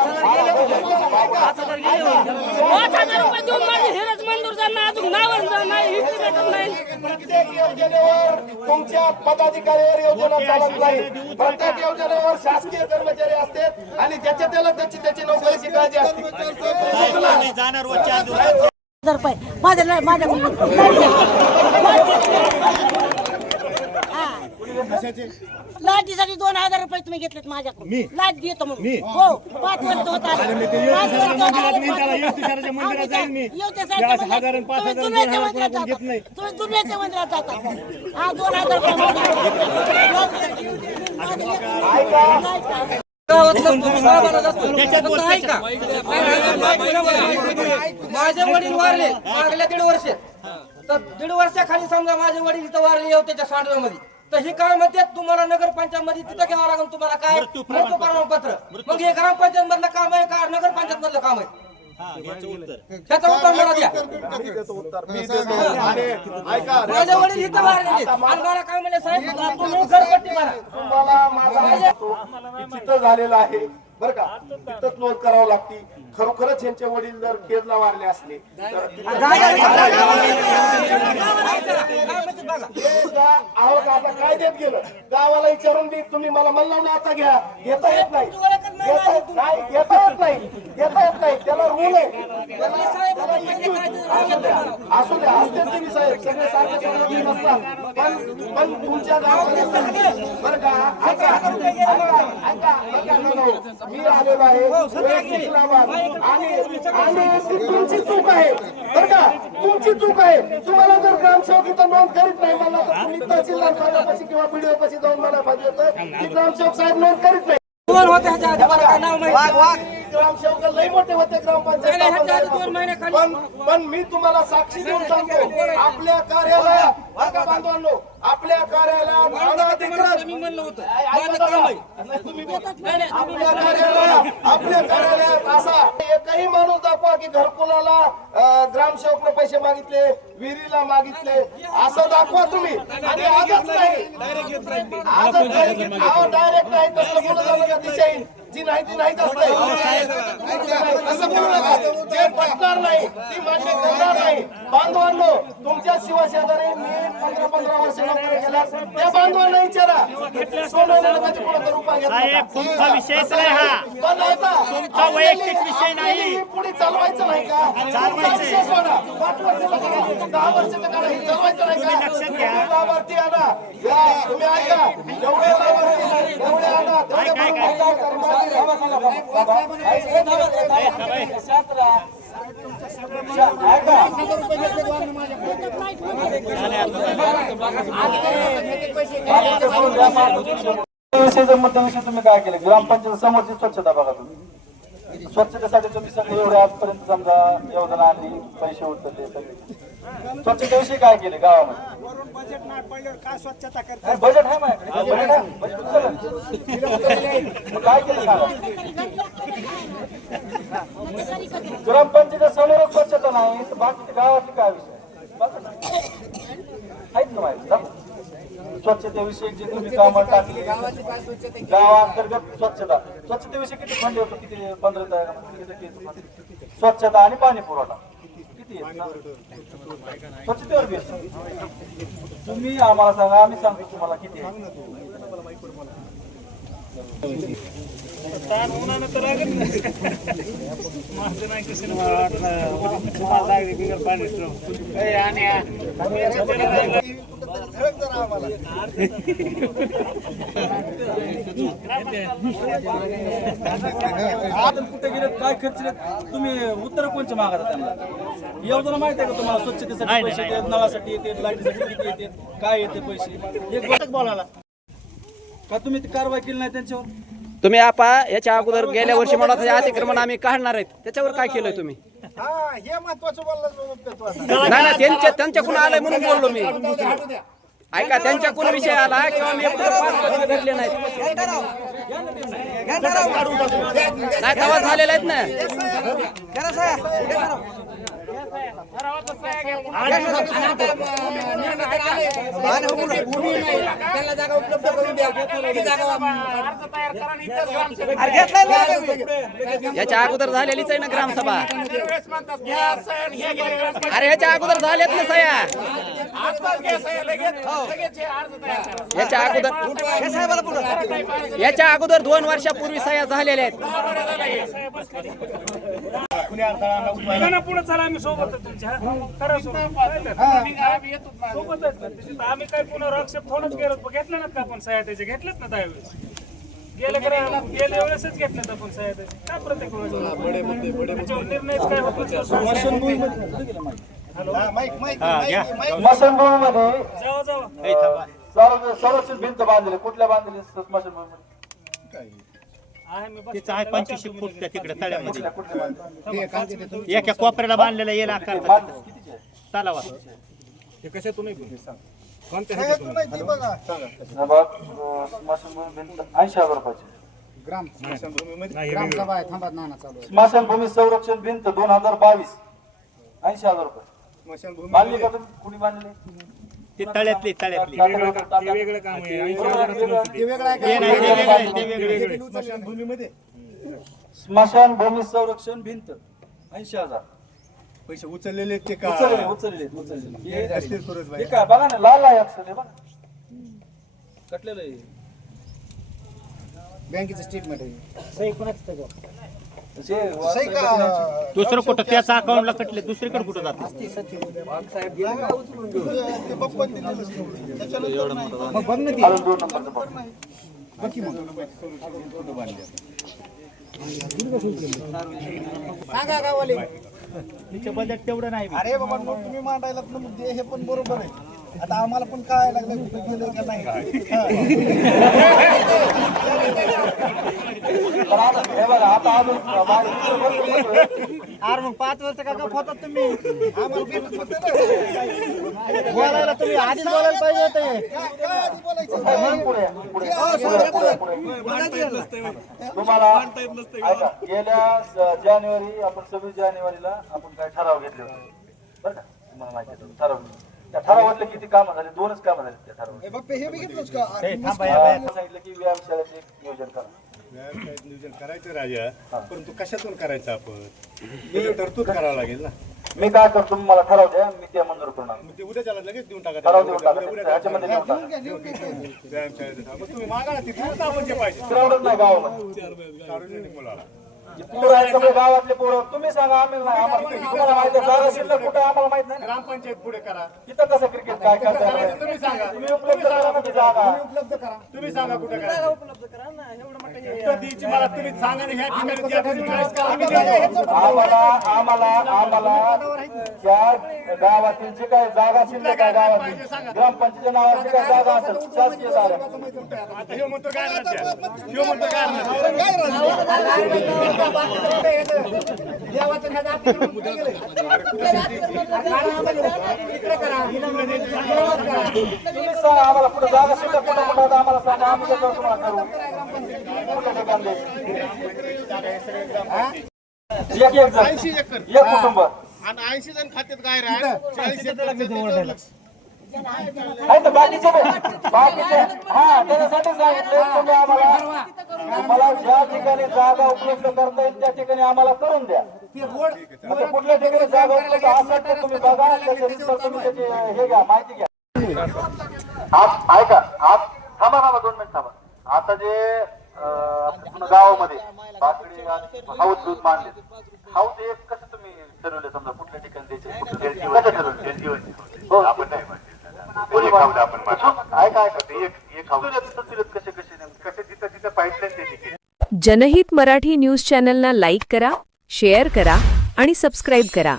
5,000 रुपये देऊन माझी हिरच मंजूर त्यांना अजून नाव नाही हिस्ट्री भेटत नाही. प्रत्येक योजनेवर तुमच्या पदाधिकाऱ्यावर योजना चालत नाही. प्रत्येक योजनेवर शासकीय कर्मचारी असतात आणि ज्याच्या त्याला त्याची नोकरीची काळजी असते. जाणार रोजच्या 1000 रुपये माझ्या लाईटीसाठी 2000 रुपये तुम्ही घेतलेत माझ्याकडून. लाईट देतो म्हणून. हो 5 वर्ष होत आले. 5 वर्ष होत आले. तुम्ही दुर्व्याच्या मंदिरात जाता. हा 2000 माझे वडील वारले मागल्या 1.5 वर्ष. तर 1.5 वर्षाखाली समजा माझे वडील इथं वारले येवत्याच्या सांडव्यामध्ये. तर हे काय म्हणते तुम्हाला नगरपंचायत मध्ये तिथं घ्यावं लागेल तुम्हाला काय मृत्यू प्रमाणपत्र. मग हे ग्रामपंचायत मधलं काम आहे का नगरपंचायत मधलं काम आहे? त्याचं उत्तर मला द्या. माझे वडील इथं वारलेले आणि मला काय म्हणले साहेब तुम्ही घरपट्टी मारा. तुम्हाला माझा चित्र झालेलं आहे बरं का. तिथंच नोंद करावं लागते. खरोखरच यांचे वडील जर केरला वारले असले तर आहोत. आता काय देत गेलं गावाला विचारून बी तुम्ही मला म्हणलं ना आता घ्या. घेता येत नाही. घेता येत नाही. त्याला रूल आहे. असू द्या असते तुम्ही साहेब सगळे सारखे नसतात. पण तुमच्या गावामध्ये बरं का मी आलेलो आहे आणि तुमची चूक आहे बरं का. तुमची चूक आहे. तुम्हाला जर ग्रामसेवक इथं नोंद करीत नाही मला तर तुम्ही तहसीलदार खात्यापाशी किंवा बीडीओ पाशी जाऊन मला पाहिजे होतं की ग्रामसेवक साहेब नोंद करीत नाही. ग्रामसेवक लई मोठे होते ग्रामपंचायत. पण मी तुम्हाला साक्षी देऊन सांगतो आपल्या कार्यालयात बांधवांनो आपल्या कार्यालयात आपल्या कार्यालयात असा एकही माणूस दाखवा की घरकुलाला ग्रामसेवकने पैसे मागितले विहिरीला मागितले असं दाखवा तुम्ही. आणि आजच नाही डायरेक्ट नाही तसं बोलत झालं का दिशाहीन जी नाही ती नाहीच असते. असं बोलू नका. जे पटणार नाही ती मान्य करणार नाही. बांधवांनो तुमच्या शिवशेजारी मी 15 वर्ष नोकरी केल्या त्या बांधवांना विचारा सोनं कधी कोणाचा रुपया घेतला. तुमचा विषयच नाही हा. पण आता तुमचा वैयक्तिक विषय नाही. पुढे चालवायचं नाही का? 5 वर्षाचा करा 10 वर्षाचा करा हे चालवायचं नाही का? लक्षात घ्या. लाभार्थी आणा. तुम्ही ऐका एवढे लाभार्थी एवढे आणा तेवढे मुद्द्याविषयी तुम्ही काय केलं? ग्रामपंचायत समोरची स्वच्छता बघा तुम्ही. स्वच्छतेसाठी तुम्ही सगळे एवढे आजपर्यंत समजा योजना आणली पैसे उचलले सगळे. स्वच्छतेविषयी काय केले गावामध्ये? बजेट नाही पडल्यावर काय स्वच्छता करतात? बजेट आहे माझ्याकडे. बजेट आहे. बजेट मग काय केलं सांगा. ग्रामपंचायत समोर स्वच्छता नाही तर बाकी गावातली काय विषय आहेत ना माहिती. स्वच्छतेविषयी जे तुम्ही कामं टाकली गावांतर्गत स्वच्छतेविषयी किती फंड होतो? किती 15 स्वच्छता आणि पाणी पुरवठा किती स्वच्छतेवर बी तुम्ही आम्हाला सांगा आम्ही सांगतो तुम्हाला किती आहे. कुठे गेले काय खर्च तुम्ही उत्तर कोणचे मागता त्यांना? योजना माहिती आहे का तुम्हाला? स्वच्छतेसाठी पैसे येतात नळासाठी येते लाईटीसाठी किती येते काय येते पैसे एक गोष्ट बोलायला का तुम्ही कारवाई केली नाही त्यांच्यावर? तुम्ही आपा याच्या अगोदर गेल्या वर्षी म्हणत होते अतिक्रमण आम्ही काढणार आहेत त्याच्यावर काय केलंय तुम्ही? हे महत्वाचं बोललं. नाही त्यांच्याकडून आलंय म्हणून बोललो मी. ऐका त्यांच्याकडून विषय आला किंवा मी 5 वर्ष धरले नाहीत नाही तेव्हा झालेले आहेत ना. भूमी नाही त्यांना जागा उपलब्ध करून द्या ती जागा याच्या अगोदर झालेलीच आहे ना ग्रामसभा. अरे याच्या अगोदर झाल्यात ना सह्या. याच्या अगोदर 2 वर्षापूर्वी सह्या झालेल्या आहेत. पुढे चला आम्ही सोबत तुमच्या करा सोबत आम्ही काय पुन्हा आक्षेप थोडंच गेलो घेतलं ना का आपण सह्या त्याचे घेतलेत ना त्यावेळेस गेल्या वेळेसच घेतल्यात आपण सह्या त्याचे काय प्रत्येक वेळेस निर्णयच काय होतो स्मशानभूमीमध्ये जावा जावा संरक्षण भिंत बांधली. कुठल्या बांधली स्मशानभूमीमध्ये? आहे 25 फूट त्या तिकडे तळ्यामध्ये एका कोपऱ्याला बांधलेला येईल आकार तलावात. ती बघा स्मशानभूमी भिंत 80,000 रुपयाची. ग्रामसभा आहे थांबा नाना चालू आहे. स्मशानभूमी संरक्षण भिंत 2022 80,000 रुपये. बांधली का तुम्ही? कुणी बांधली? ती तळ्यातली वेगळं काम आहे ते वेगळं आहे का? स्मशानभूमीमध्ये स्मशानभूमी संरक्षण भिंत 80,000. पैसे उचललेले ते का उचलले हे काय बघा ना, लाल आहे अक्षर हे बघा कटलेलं आहे. बँकेचं स्टेटमेंट आहे. दुसरं कुठं त्याच्या अकाउंटला कटले दुसरीकडे कुठं जाते. मग बघ ना ती. अजून 2 नंबरचं बघ. सांगा गावाले. तिचं बजेट तेवढं नाही. अरे बाबा मग तुम्ही मांडायला तर मग हे पण बरोबर आहे. आता आम्हाला पण काय लागलं कुठे गेलं का नाही. तर आता हे बघा आता अजून अरे मग 5 वर्ष का गप होतात तुम्ही. आम्हाला भेटत होतं ना. बोलायला तुम्ही आधीच बोलायला पाहिजे होते. काय आधी बोलायचं? तुम्हाला ऐका, गेल्या जानेवारी आपण 26 जानेवारीला आपण काय ठराव घेतले होते बरं का? तुम्हाला माहिती आहे ठराव. त्या ठरावातले किती कामं झाले? 2च कामं झाले त्या ठरावात. हे बाप्पे हे बघितलंच का? सांगितलं की व्यायामशाळेचे एक नियोजन करा. व्यायामशाळेत नियोजन करायचं राजा, परंतु कशातून करायचं आपण तरतूद करावं लागेल ना. मी काय करतो, मला ठराव द्या, मी ते मंजूर करणार. मग ते उद्या त्याला लगेच देऊन टाका. ठराव देऊन टाका ह्याच्यामध्ये देऊन टाका. व्यायामशाळेचं मग तुम्ही मागा ना तिथे आपण जे पाहिजे तेवढंच नाही गावामध्ये सार्वजनिक मुलाला पोरं आहेत सगळे गावातले पोरं. तुम्ही सांगा, आम्ही नाही. आम्हाला तुम्हाला माहिती आहे जागा शिल्लक कुठे आम्हाला माहित नाही. ग्रामपंचायत पुढे करा. तिथं कसं क्रिकेट काय करता तुम्ही सांगा. तुम्ही उपलब्ध करा ना ती जागा. तुम्ही सांगा कुठे करायचं. कुठं द्यायची मला तुम्ही सांगा ना. ह्या ठिकाणी त्या ठिकाणी choice करा. आम्ही देतो. आम्हाला त्या गावातील जे काय जागा शिल्लक आहे गावातील ग्रामपंचायतीच्या नावाची काय जागा असेल शासकीय जागा आता ह्यो म्हणतो काय राहते. ह्यो म्हणतो काय राहते. तुम्ही सांगा आम्हाला कुठं जागा शिल्लक कुठं कुठं आम्हाला सांगा. आम्ही त्याच्यावर तुम्हाला करू. कुठं ठिकाण द्यायचं. एक कुटुंब आणि 80 जण खात्यात काय राहणार 40 आहे तर बाकीचे हा त्याच्यासाठी सांगितलं तुम्ही आम्हाला ज्या ठिकाणी जागा उपलब्ध करता येईल त्या ठिकाणी आम्हाला करून द्या. आता कुठल्या ठिकाणी जागा उपलब्ध असेल तर तुम्ही बघा, त्याच्यानंतर तुम्ही त्याची हे घ्या, माहिती घ्या. ऐका थांबा 2 मिनिट थांबा. आता जे गावामध्ये बाकडी हाऊस दूध मानले हाऊस एक कसं तुम्ही ठरवले, समजा कुठल्या ठिकाणी द्यायचे कसं ठरवले आपण नाही कसे पाईपलाईन. जनहित मराठी न्यूज चॅनलला लाईक करा, शेअर करा आणि सबस्क्राईब करा.